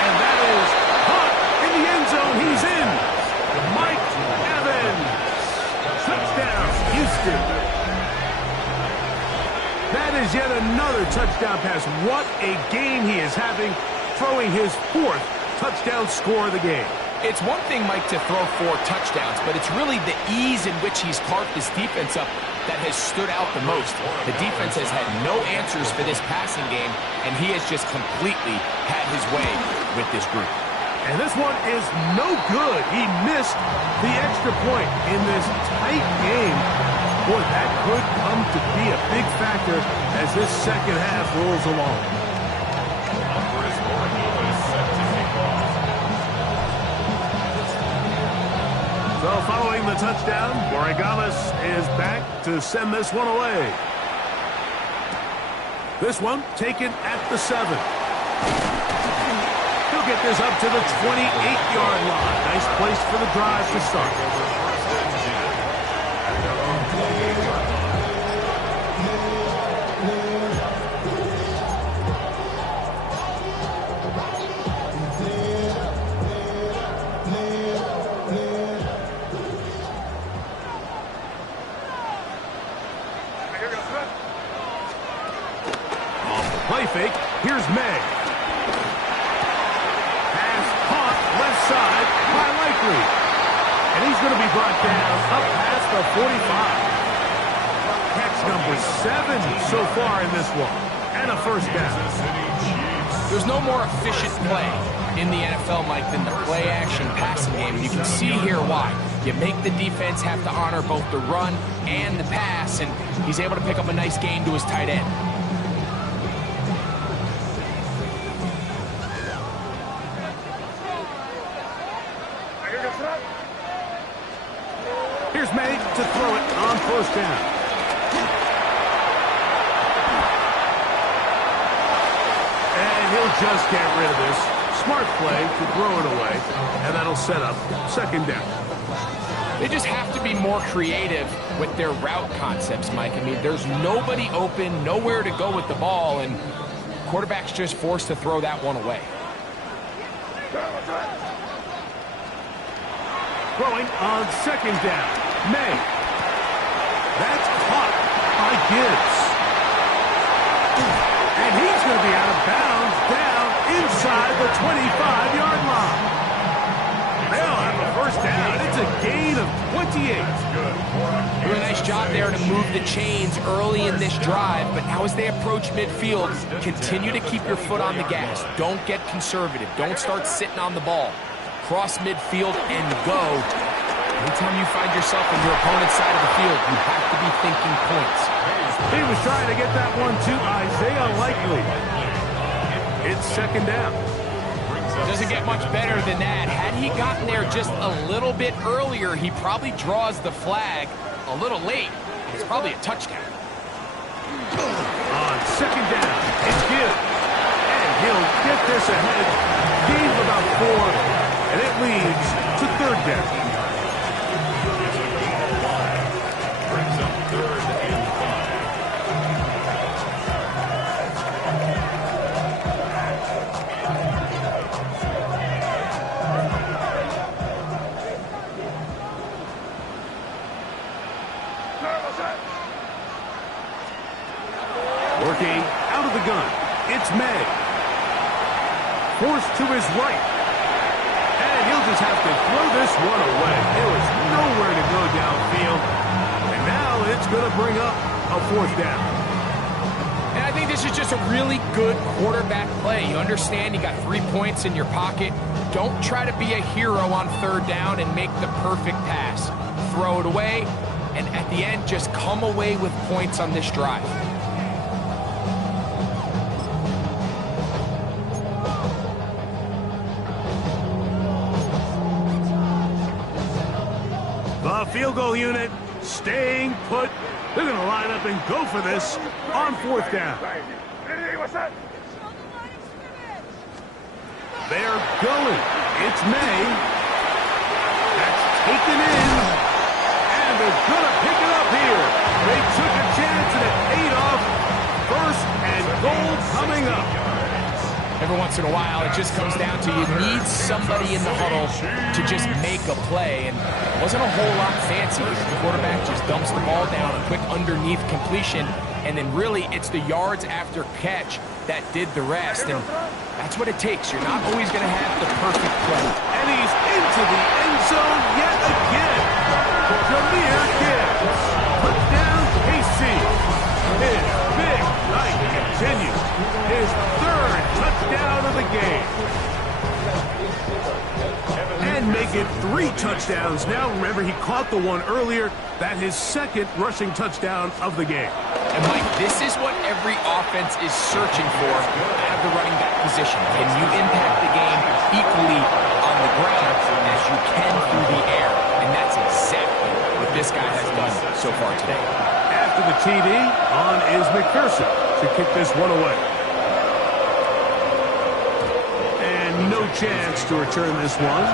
And that is caught in the end zone. He's in. Mike Evans. Touchdown, Houston. That is yet another touchdown pass. What a game he is having, throwing his 4th touchdown score of the game. It's one thing, Mike, to throw 4 touchdowns, but it's really the ease in which he's carved this defense up that has stood out the most. The defense has had no answers for this passing game, and he has just completely had his way with this group. And this one is no good. He missed the extra point in this tight game. Boy, that could come to be a big factor as this second half rolls along. So following the touchdown, Borregales is back to send this one away. This one taken at the 7. He'll get this up to the 28-yard line. Nice place for the drive to start. Off the play fake, here's May. Side by Likely. And he's going to be brought down up past the 45. Catch number 7 so far in this one. And a 1st down. There's no more efficient play in the NFL, Mike, than the play-action passing game. You can see here why. You make the defense have to honor both the run and the pass, and he's able to pick up a nice gain to his tight end. Here's May to throw it on 1st down. And he'll just get rid of this. Smart play to throw it away, and that'll set up 2nd down. They just have to be more creative with their route concepts, Mike. I mean, there's nobody open, nowhere to go with the ball, and quarterback's just forced to throw that one away. Throwing on 2nd down. May. That's caught by Gibbs. And he's going to be out of bounds down inside the 25-yard line. They'll have a 1st down. It's a gain of 28. Doing a nice job there to move the chains early in this drive, but now as they approach midfield, continue to keep your foot on the gas. Don't get conservative. Don't start sitting on the ball. Cross midfield and go. Anytime you find yourself on your opponent's side of the field, you have to be thinking points. He was trying to get that one to Isaiah Likely. It's 2nd down. Doesn't get much better than that. Had he gotten there just a little bit earlier, he probably draws the flag a little late. It's probably a touchdown. On second down, it's Gibbs. And he'll get this ahead. Gain of about 4, and it leads to third down. Brings up 3rd and 5. Working out of the gun, it's May. Forced to his right. And he'll just have to throw this one away. There was nowhere to go downfield. And now it's going to bring up a 4th down. And I think this is just a really good quarterback play. You understand you got 3 points in your pocket. Don't try to be a hero on 3rd down and make the perfect pass. Throw it away, and at the end, just come away with points on this drive. The field goal unit staying put. They're going to line up and go for this on 4th down. They're going. It's May. That's taken in. And they're going to pick it up here. They took a chance and it paid off. 1st and goal coming up. Every once in a while, it just comes down to you need somebody in the huddle to just make a play. And it wasn't a whole lot fancy. The quarterback just dumps the ball down, a quick underneath completion, and then really it's the yards after catch that did the rest. And that's what it takes. You're not always going to have the perfect play. And he's into the end zone yet again. Jameer Gibbs. Touchdown, KC. His big night continues. His 3rd touchdown of the game. And make it 3 touchdowns now. Remember, he caught the one earlier. That his 2nd rushing touchdown of the game. And Mike, this is what every offense is searching for out of the running back position. Can you impact the game equally on the ground as you can through the air? And that's exactly what this guy has done so far today. After the TD, on is McPherson to kick this one away. And no chance to return this one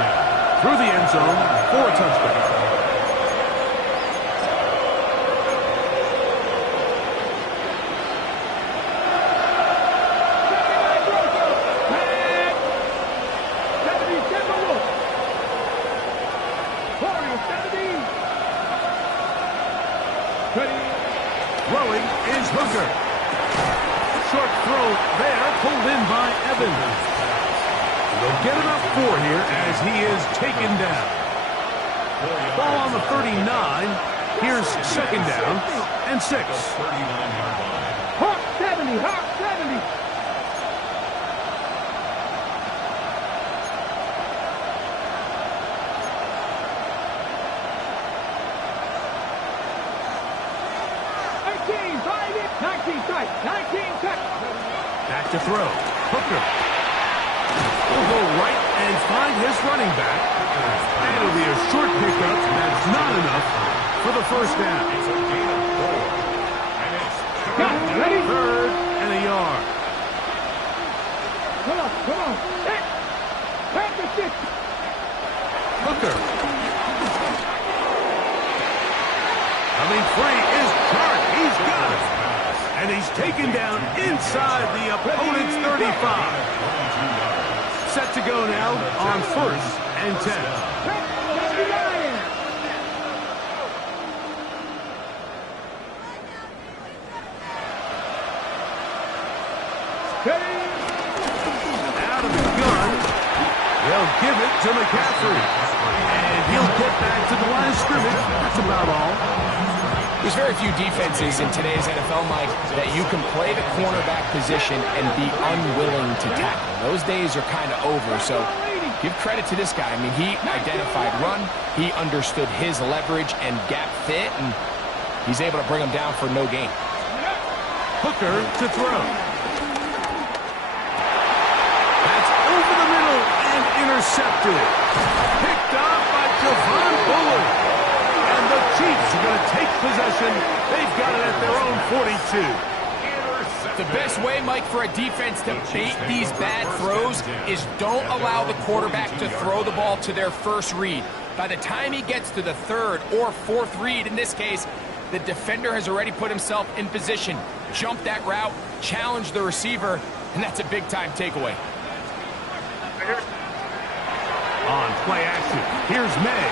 through the end zone for a touchdown. Throwing is Hooker. Short throw there, pulled in by Evans. They'll get it up 4 here as he is taken down. Ball on the 39. Here's 2nd down and 6. Hawk 70, Hawk 70. Back to throw. Hooker. Will go right and find his running back. And it'll be a short pickup. That's not enough for the 1st down. Ready? 3rd and a yard. Come on. Hit. Back to 6. Hooker. Coming free is Clark. He's got it. And he's taken down inside the opponent's 35. Set to go now on 1st and 10. Out of the gun. They'll give it to McCaffrey. And he'll get back to the line of scrimmage. That's about all. There's very few defenses in today's NFL, Mike, that you can play the cornerback position and be unwilling to tackle. Those days are kind of over, so give credit to this guy. I mean, he identified run, he understood his leverage and gap fit, and he's able to bring him down for no gain. Hooker to throw. That's over the middle, intercepted. Picked off by Javon Bullard. And the Chiefs are going to take possession. They've got it at their own 42. The best way, Mike, for a defense to bait these bad throws is don't allow the quarterback to throw the ball to their first read. By the time he gets to the third or fourth read, in this case, the defender has already put himself in position, jump that route, challenge the receiver, and that's a big-time takeaway. On play action, here's May.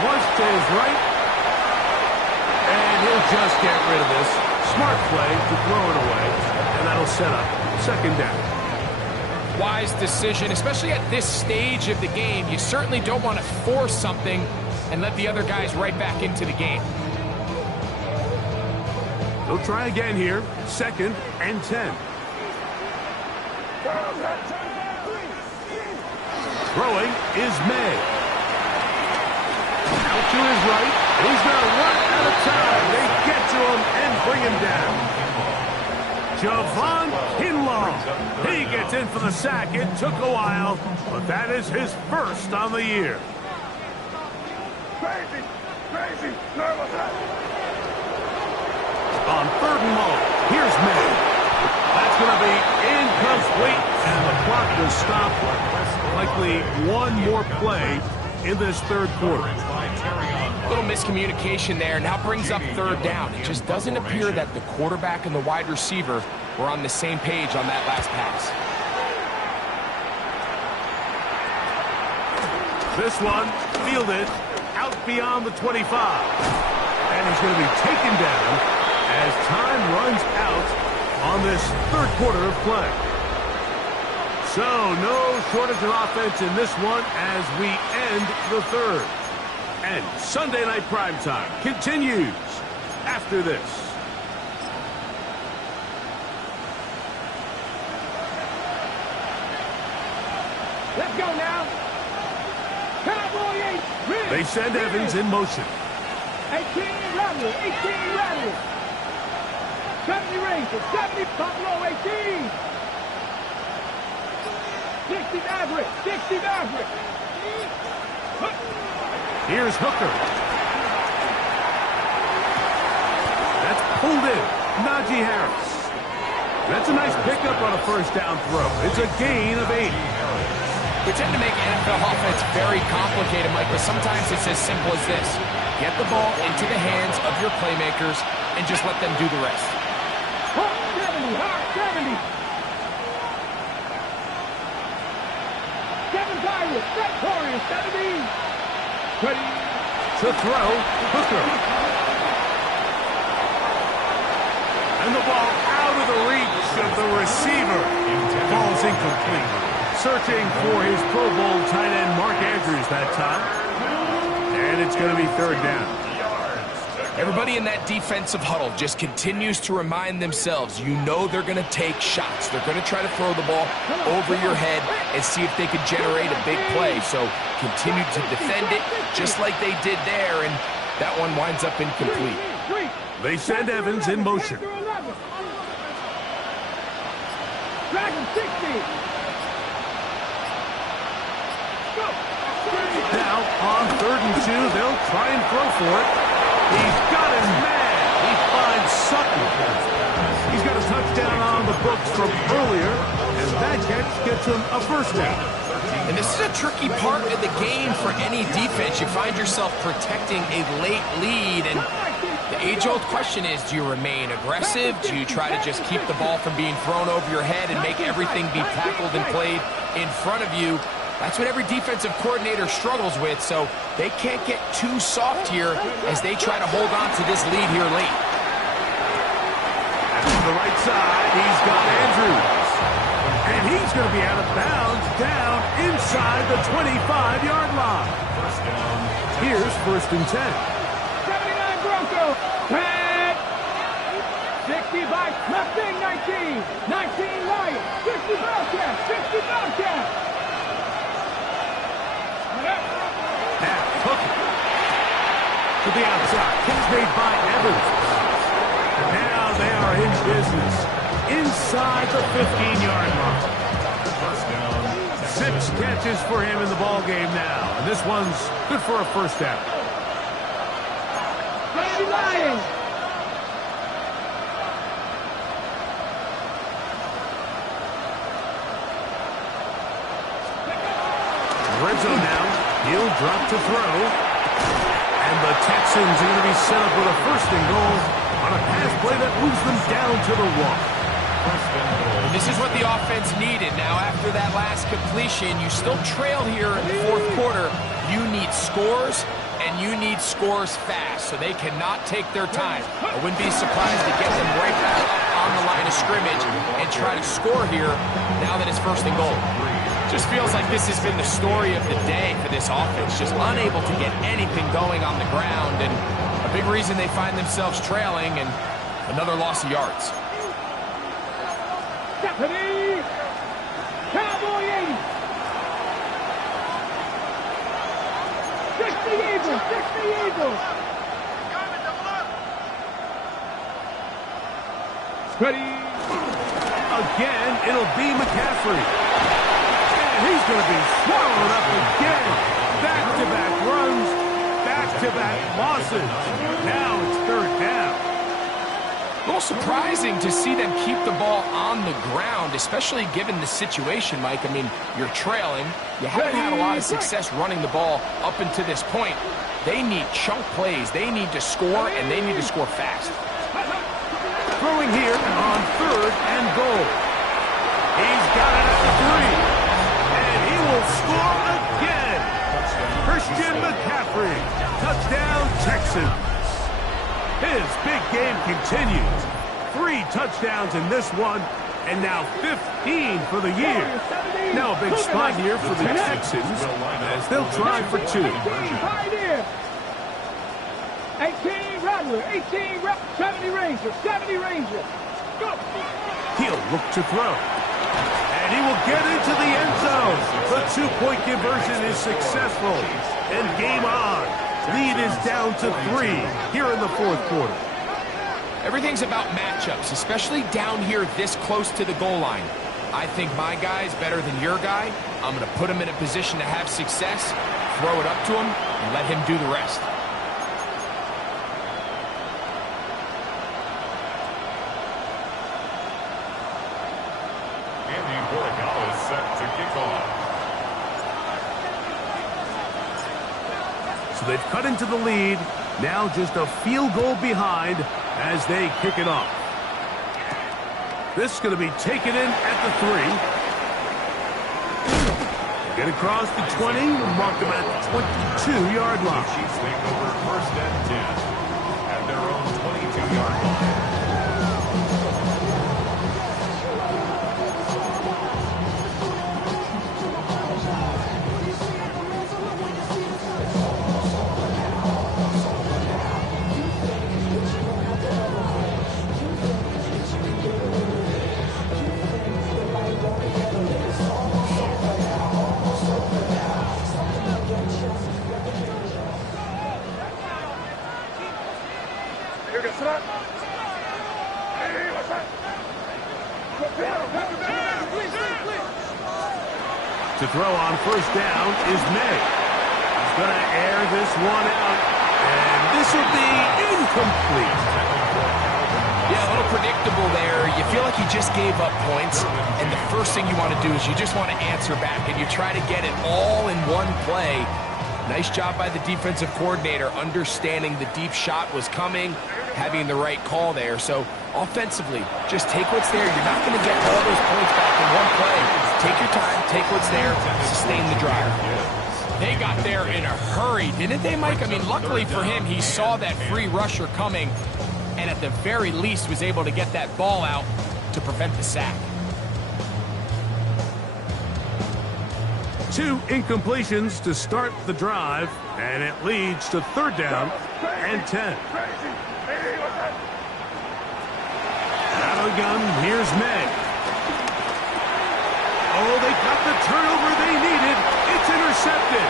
Flush to his right. And he'll just get rid of this. Smart play to throw it away. And that'll set up second down. Wise decision, especially at this stage of the game. You certainly don't want to force something and let the other guys right back into the game. He'll try again here. 2nd and 10. Throwing is May. Out to his right. He's going to run out of time. They get to him and bring him down. Javon Kinlaw. He gets in for the sack. It took a while, but that is his first on the year. Crazy. On 3rd and long, here's May. That's going to be incomplete, and the clock will stop. Likely one more play in this 3rd quarter. A little miscommunication there. Now brings up 3rd down. It just doesn't appear that the quarterback and the wide receiver were on the same page on that last pass. This one fielded out beyond the 25. And he's going to be taken down as time runs out on this 3rd quarter of play. So no shortage of offense in this one as we end the 3rd. And Sunday Night Primetime continues after this. Let's go now. Cowboy 8. They send Evans in motion. 18 Rebel. 18 Rebel. 70 Rangers. 70 Buffalo 18. 60 Maverick. 60 Maverick. Here's Hooker. That's pulled in. Najee Harris. That's a nice pickup on a 1st down throw. It's a gain of 8. We tend to make NFL offense very complicated, Mike, but sometimes it's as simple as this. Get the ball into the hands of your playmakers and just let them do the rest. 70. 7 Pirates. 7 Warriors. 70. Ready to throw. Hooker. And the ball out of the reach of the receiver. Ball's incomplete. Searching for his Pro Bowl tight end Mark Andrews that time. And it's going to be 3rd down. Everybody in that defensive huddle just continues to remind themselves, you know they're going to take shots. They're going to try to throw the ball over your head and see if they can generate a big play. So continue to defend it just like they did there, and that one winds up incomplete. They send Evans in motion. Dragon 60. Now on 3rd and 2, they'll try and throw for it. He's got his man. He finds Sutton. He's got a touchdown on the books from earlier, and that catch gets him a 1st down. And this is a tricky part of the game for any defense. You find yourself protecting a late lead, and the age-old question is, do you remain aggressive? Do you try to just keep the ball from being thrown over your head and make everything be tackled and played in front of you? That's what every defensive coordinator struggles with, so they can't get too soft here as they try to hold on to this lead here late. And to the right side, he's got Andrews. And he's going to be out of bounds down inside the 25-yard line. Here's 1st and 10. 79 Broncos. 10. 60 by Mustang 19. 19 Lions. 60 Bobcats. 60 Bobcats. Now, Hooker to the outside. Catch made by Evans. And now they are in business inside the 15-yard line. 6 catches for him in the ball game now. And this one's good for a first down. Lions. Red zone now. He'll drop to throw. And the Texans are going to be set up with a first and goal on a pass play that moves them down to the 1. This is what the offense needed. Now, after that last completion, you still trail here in the fourth quarter. You need scores, and you need scores fast, so they cannot take their time. I wouldn't be surprised to get them right back on the line of scrimmage and try to score here now that it's first and goal. Just feels like this has been the story of the day for this offense, just unable to get anything going on the ground, and a big reason they find themselves trailing and another loss of yards. Stephanie! Cowboy 80! 60 Eagles! 60 Eagles! Ready? Again, it'll be McCaffrey. And he's going to be swallowed up again. Back-to-back runs, back-to-back losses. Now it's third down. A little surprising to see them keep the ball on the ground, especially given the situation, Mike. I mean, you're trailing. You haven't had a lot of success running the ball up until this point. They need chunk plays. They need to score, and they need to score fast. Throwing here on third and goal. He's got it at the 3. And he will score again. Christian McCaffrey. Touchdown, Texans. His big game continues. 3 touchdowns in this one, and now 15 for the year. Now a big spot here for the Texans as they'll try for 2. 18 Rattler, 18 Rattler, 70 Ranger, 70 Ranger. Go! He'll look to throw. And he will get into the end zone. The 2-point conversion is successful. And game on. Lead is down to 3 here in the fourth quarter. Everything's about matchups, especially down here this close to the goal line. I think my guy's better than your guy. I'm going to put him in a position to have success, throw it up to him, and let him do the rest. Is set to kick off. So they've cut into the lead. Now just a field goal behind as they kick it off. This is going to be taken in at the 3. Get across the 20, mark them at the 22-yard line. Chiefs take over first and 10 at their own 22-yard line. To throw on first down is May. He's going to air this one out, and this will be incomplete. Yeah, a little predictable there. You feel like you just gave up points, and the first thing you want to do is you just want to answer back, and you try to get it all in one play. Nice job by the defensive coordinator, understanding the deep shot was coming, having the right call there. So offensively, just take what's there. You're not going to get all those points back in one play. Take your time, take what's there, sustain the drive. They got there in a hurry, didn't they, Mike? I mean, luckily for him, he saw that free rusher coming, and at the very least was able to get that ball out to prevent the sack. 2 incompletions to start the drive, and it leads to third down and 10. Out of the gun, here's May. Oh, they got the turnover they needed. It's intercepted.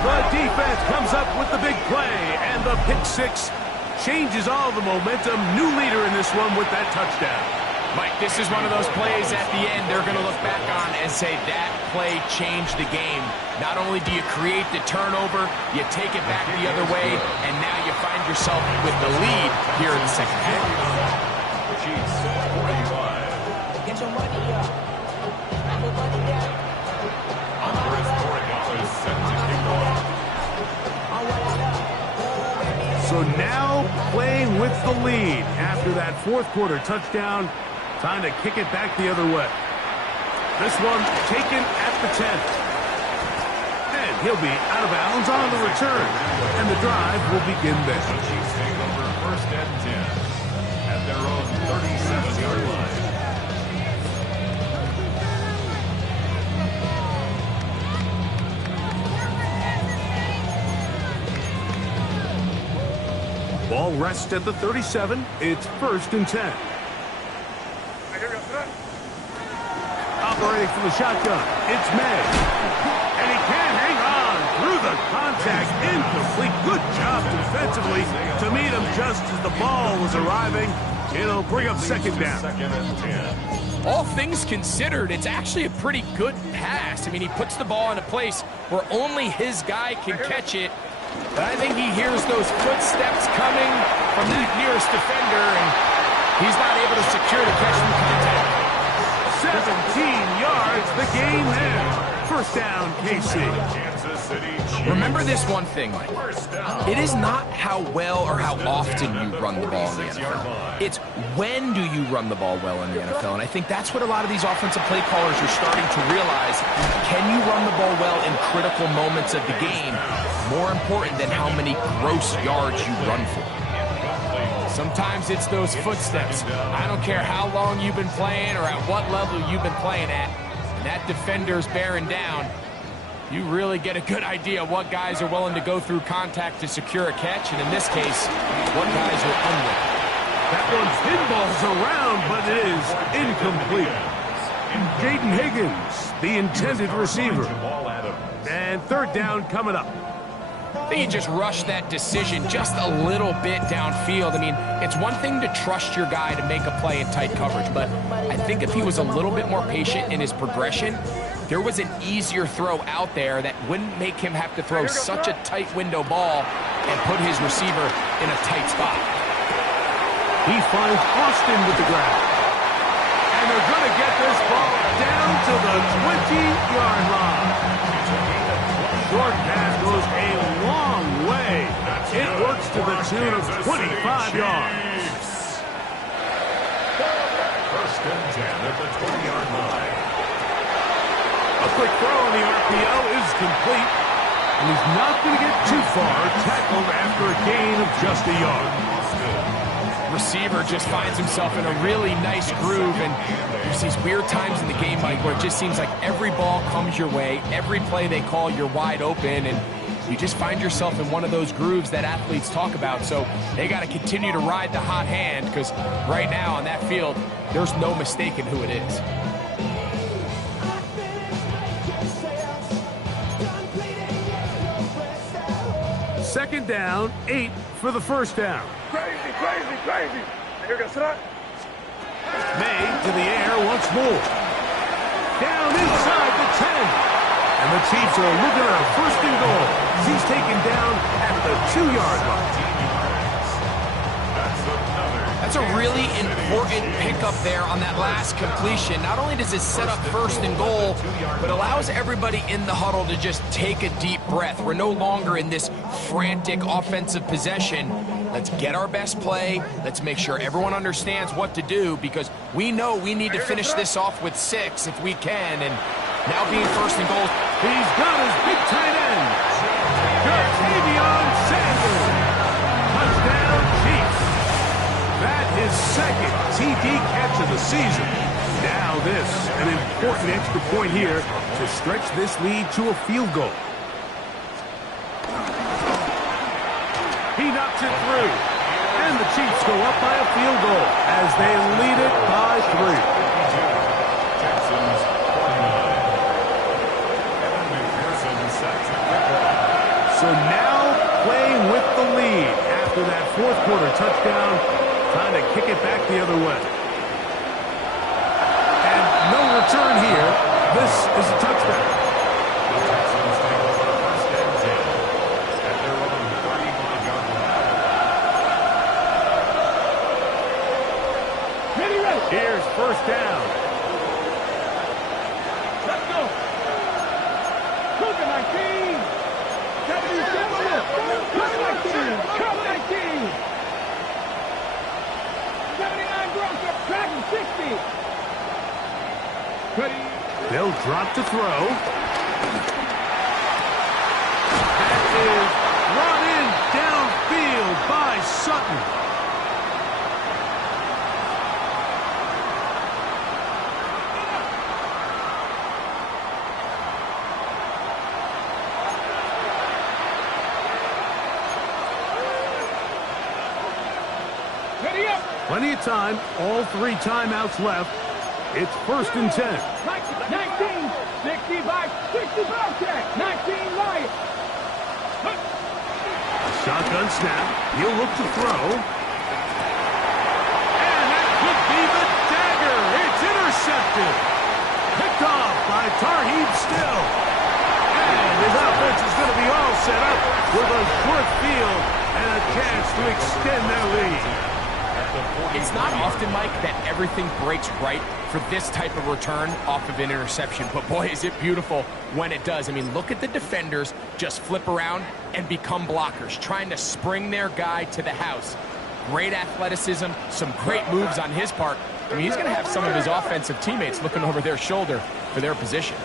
The defense comes up with the big play, and the pick 6 changes all the momentum. New leader in this one with that touchdown. Mike, this is one of those plays at the end they're going to look back on and say that play changed the game. Not only do you create the turnover, you take it back the other way, and now you find yourself with the lead here in the second half. Chiefs 45. Get your money up. Get your money down. Andres Torres is set to kick off. So now playing with the lead after that fourth quarter touchdown. Time to kick it back the other way. This one taken at the 10. And he'll be out of bounds on the return. And the drive will begin there. The Chiefs take over first and 10 at their own 37-yard line. Ball rests at the 37. It's first and 10. Operating from the shotgun, it's May. And he can't hang on through the contact. Incomplete. Good job defensively to meet him just as the ball was arriving. It'll bring up second down. Second and 10. All things considered, it's actually a pretty good pass. I mean, he puts the ball in a place where only his guy can catch it. But I think he hears those footsteps coming from that nearest defender, and he's not able to secure the catch from contact. 17 yards, the game there. First down, KC. Kansas City Chiefs. Remember this one thing, Mike. First down. It is not how well or how often you run the ball in the NFL. It's when do you run the ball well in the NFL. And I think that's what a lot of these offensive play callers are starting to realize. Can you run the ball well in critical moments of the game? More important than how many gross yards you run for. Sometimes it's those footsteps. I don't care how long you've been playing or at what level you've been playing at. And that defender's bearing down. You really get a good idea of what guys are willing to go through contact to secure a catch, and in this case, what guys are unwilling. That one pinballs around, but it is incomplete. Jaden Higgins, the intended receiver. And third down coming up. I think he just rushed that decision just a little bit downfield. I mean, it's one thing to trust your guy to make a play in tight coverage, but I think if he was a little bit more patient in his progression, there was an easier throw out there that wouldn't make him have to throw such a tight window ball and put his receiver in a tight spot. He finds Austin with the grab. And they're going to get this ball down to the 20-yard line. Short pass goes a long way. It works to the tune of 25 yards. First and 10 at the 20-yard line. A quick throw on the RPO is complete. And he's not going to get too far, tackled after a gain of just a yard. Receiver just finds himself in a really nice groove, and there's these weird times in the game, Mike, where it just seems like every ball comes your way, every play they call, you're wide open, and you just find yourself in one of those grooves that athletes talk about. So they got to continue to ride the hot hand, because right now on that field, there's no mistaking who it is. Second down, 8 for the first down. Crazy, crazy, crazy. Here goes that. May to the air once more. Down inside the 10. And the Chiefs are looking at a first and goal. He's taken down at the 2-yard line. That's a really important pickup there on that last completion. Not only does it set up first and goal, but allows everybody in the huddle to just take a deep breath. We're no longer in this frantic offensive possession. Let's get our best play. Let's make sure everyone understands what to do, because we know we need to finish this off with 6 if we can. And now being first and goal. He's got his big tight end. Ja'Tavion Sanders. Touchdown, Chiefs. That is second TD catch of the season. Now this, an important extra point here to stretch this lead to a field goal. He knocks it through. And the Chiefs go up by a field goal as they lead it by 3. Texans 49. Evan McPherson set to kick off. So now playing with the lead after that fourth quarter touchdown, trying to kick it back the other way. And no return here. This is a touchdown. The Texans take over first and 10 at their own 35-yard line. Here's first down. Let's go. Cougar 19. 77. Cougar 19. Cougar 19. 79 Gross up. Dragon 60. Ready. They'll drop to throw. That is run in downfield by Sutton. Ready up. Plenty of time. All 3 timeouts left. It's first and 10. 19, 65, 65 check, 19 Lions. Shotgun snap. He'll look to throw. And that could be the dagger. It's intercepted. Picked off by Tarheeb Still. And his offense is going to be all set up with a short field and a chance to extend their lead. It's not often, Mike, that everything breaks right for this type of return off of an interception. But boy, is it beautiful when it does. I mean, look at the defenders just flip around and become blockers, trying to spring their guy to the house. Great athleticism, some great moves on his part. I mean, he's going to have some of his offensive teammates looking over their shoulder for their position.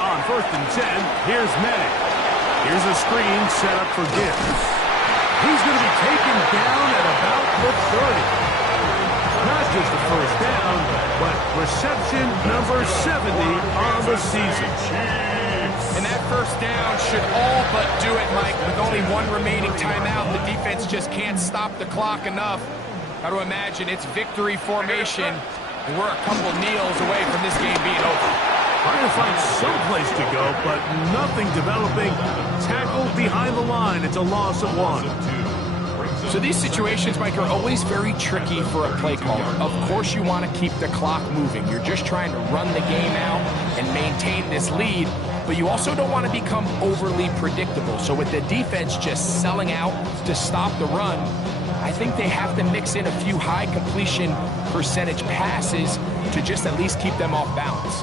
On first and 10, here's Manning. Here's a screen set up for Gibbs. He's going to be taken down at about the 30. Not just a first down, but reception number 70 on the season. And that first down should all but do it, Mike. With only 1 remaining timeout, the defense just can't stop the clock enough. Got to imagine it's victory formation, and we're a couple kneels away from this game being over. Trying to find some place to go, but nothing developing. Tackled behind the line. It's a loss of 1. So these situations, Mike, are always very tricky for a play caller. Of course you want to keep the clock moving. You're just trying to run the game out and maintain this lead, but you also don't want to become overly predictable. So with the defense just selling out to stop the run, I think they have to mix in a few high completion percentage passes to just at least keep them off balance.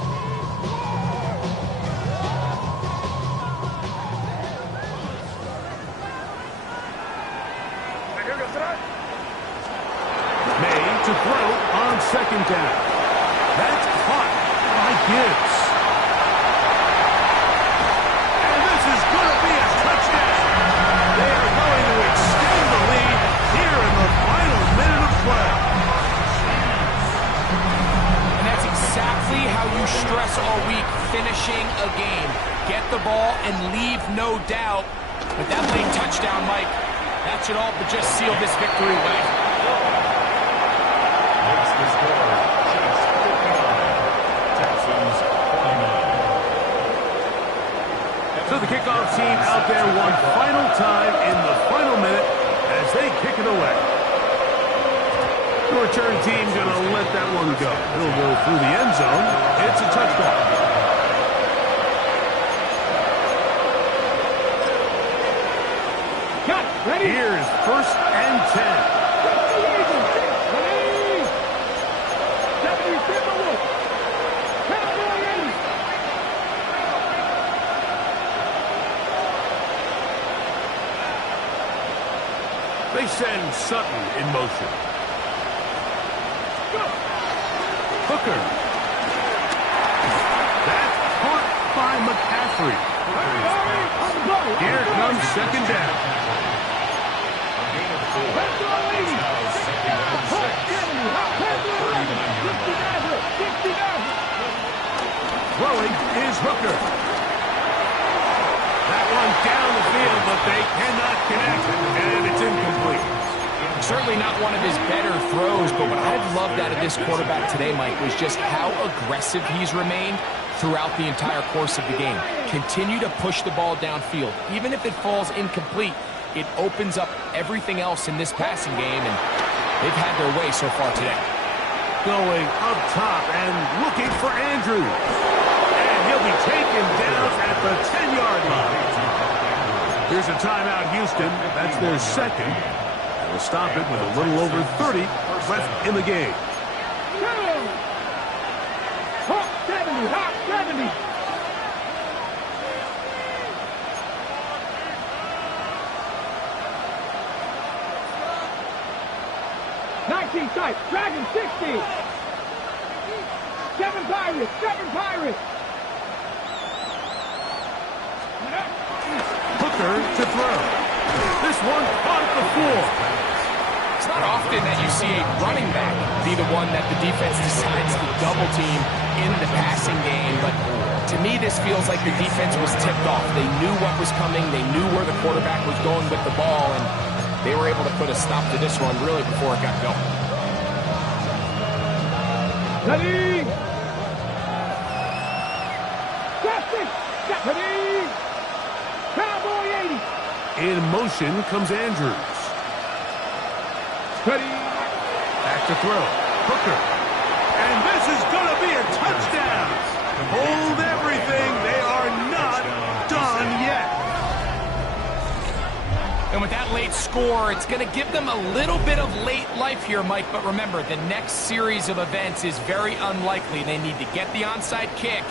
To throw on second down. That's caught by Gibbs. And this is going to be a touchdown. They are going to extend the lead here in the final minute of play. And that's exactly how you stress all week, finishing a game. Get the ball and leave no doubt. But that late touchdown, Mike, that should all but just seal this victory away. Makes the score just 59. Texans 49. So the kickoff team out there one final time in the final minute as they kick it away. The return team going to let that one go. It'll go through the end zone. It's a touchdown. Cut. Ready. Here's first and 10. They send Sutton in motion. Hooker. That's caught by McCaffrey. Here comes second down. Throwing is Hooker. That one down the field, but they cannot connect, and it's incomplete. Certainly not one of his better throws, but what I've loved out of this quarterback today, Mike, was just how aggressive he's remained, throughout the entire course of the game. Continue to push the ball downfield. Even if it falls incomplete, it opens up everything else in this passing game, and they've had their way so far today. Going up top and looking for Andrews. And he'll be taken down at the 10-yard line. Here's a timeout, Houston. That's their second. They'll stop it with a little over 30 left in the game. Hawk 70, Hawk 70. Tight, Dragon 60. 7 Pirates, 7 Pirates. Hooker to throw. This one caught at the floor. It's not often that you see a running back be the one that the defense decides to double team in the passing game, but to me this feels like the defense was tipped off. They knew what was coming, they knew where the quarterback was going with the ball, and they were able to put a stop to this run really before it got going. Ready! Justin! Ready! Cowboy 80! In motion comes Andrews. Ready! Back to throw. Hooker. And this is going to be a touchdown. Hold everything. They are not done yet. And with that late score, it's going to give them a little bit of late life here, Mike. But remember, the next series of events is very unlikely. They need to get the onside kick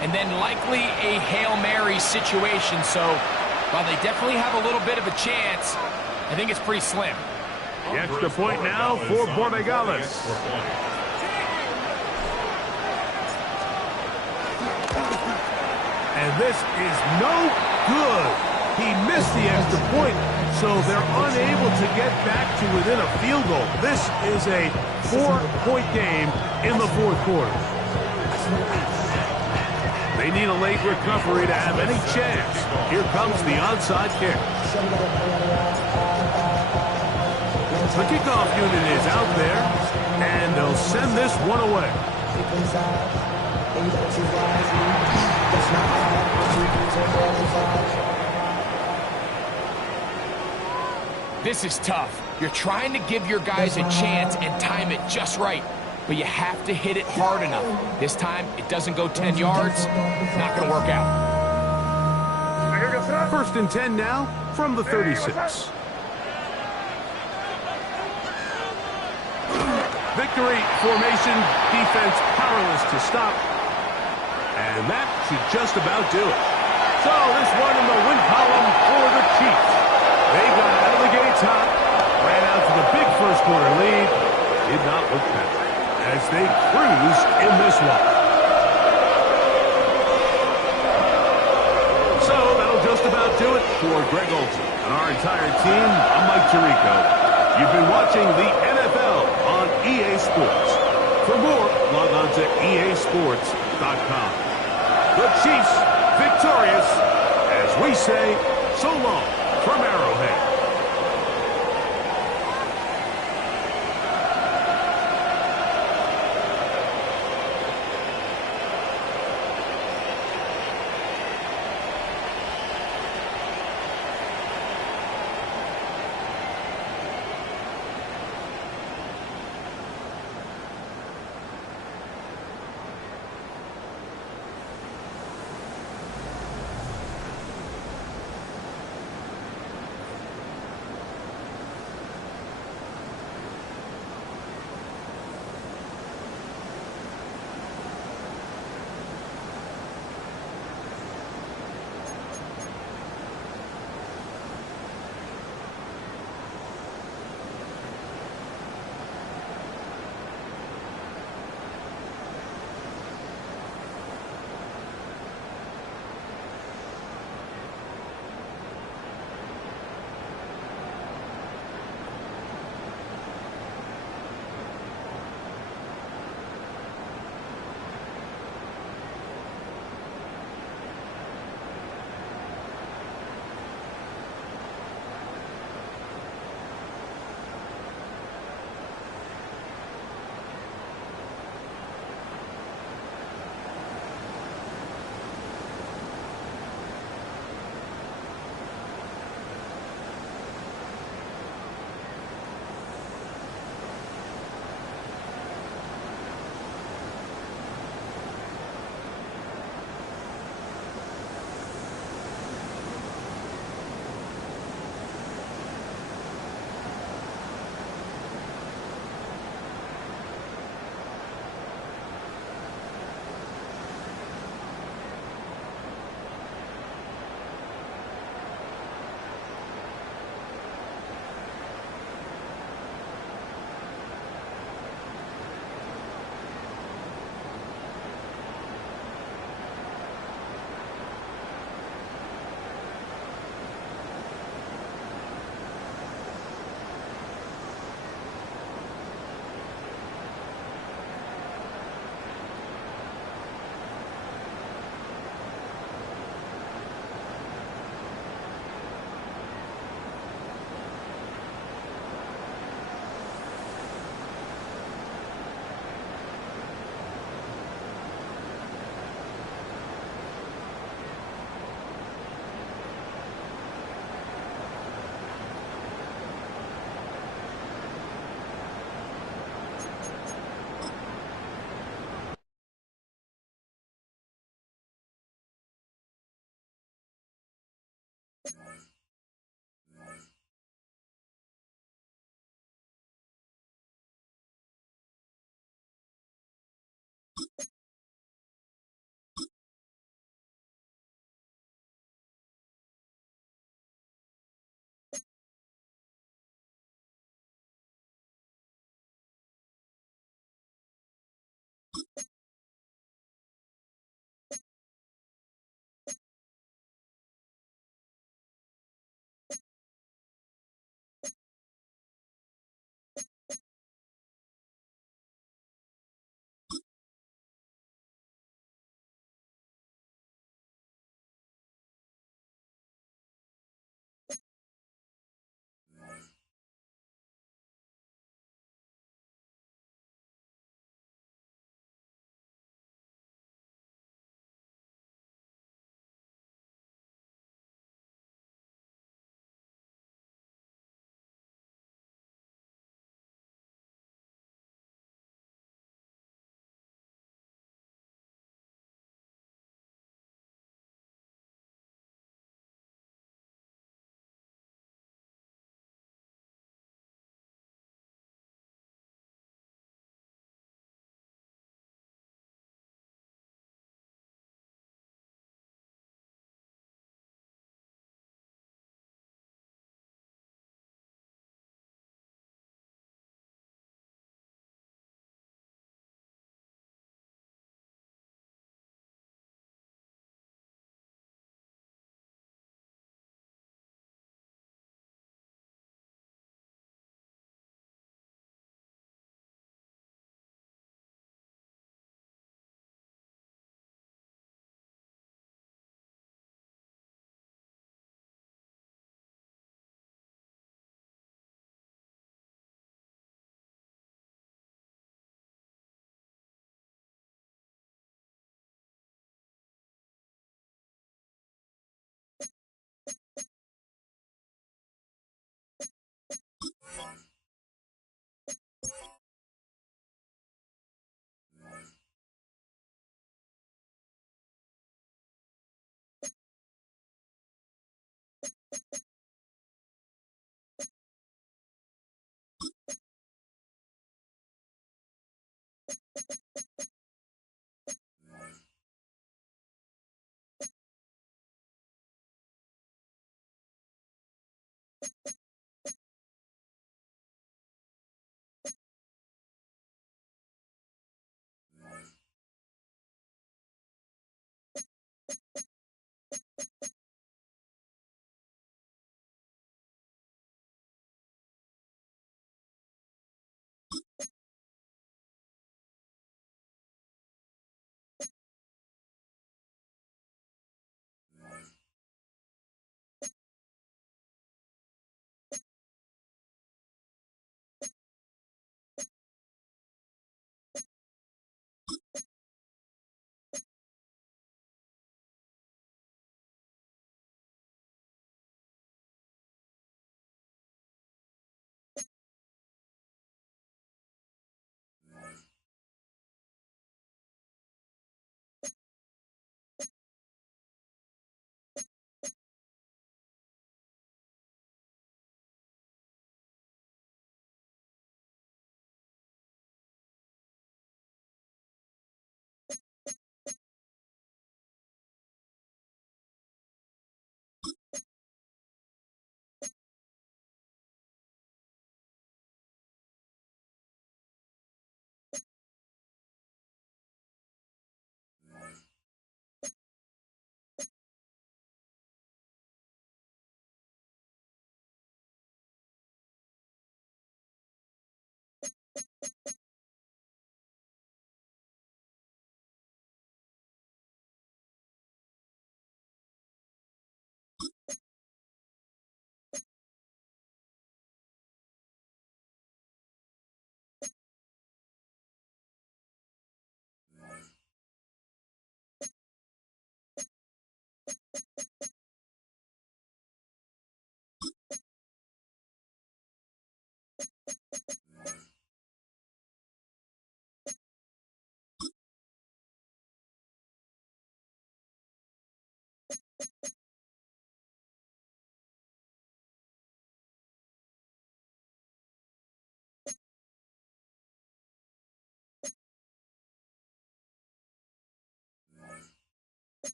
and then likely a Hail Mary situation. So while they definitely have a little bit of a chance, I think it's pretty slim. The extra point now for Borregales. And this is no good. He missed the extra point, so they're unable to get back to within a field goal. This is a 4-point game in the fourth quarter. They need a late recovery to have any chance. Here comes the onside kick. The kickoff unit is out there, and they'll send this one away. This is tough. You're trying to give your guys a chance and time it just right, but you have to hit it hard enough. This time, it doesn't go 10 yards. Not going to work out. First and 10 now from the 36. Victory formation, defense powerless to stop. And that should just about do it. So this one in the win column for the Chiefs. They got out of the gates hot, ran out to the big first quarter lead, did not look back as they cruised in this one. So that'll just about do it for Greg Olson and our entire team. I'm Mike Tirico. You've been watching the NFL on EA Sports. For more, log on to easports.com. The Chiefs victorious, as we say, so long from Arrowhead.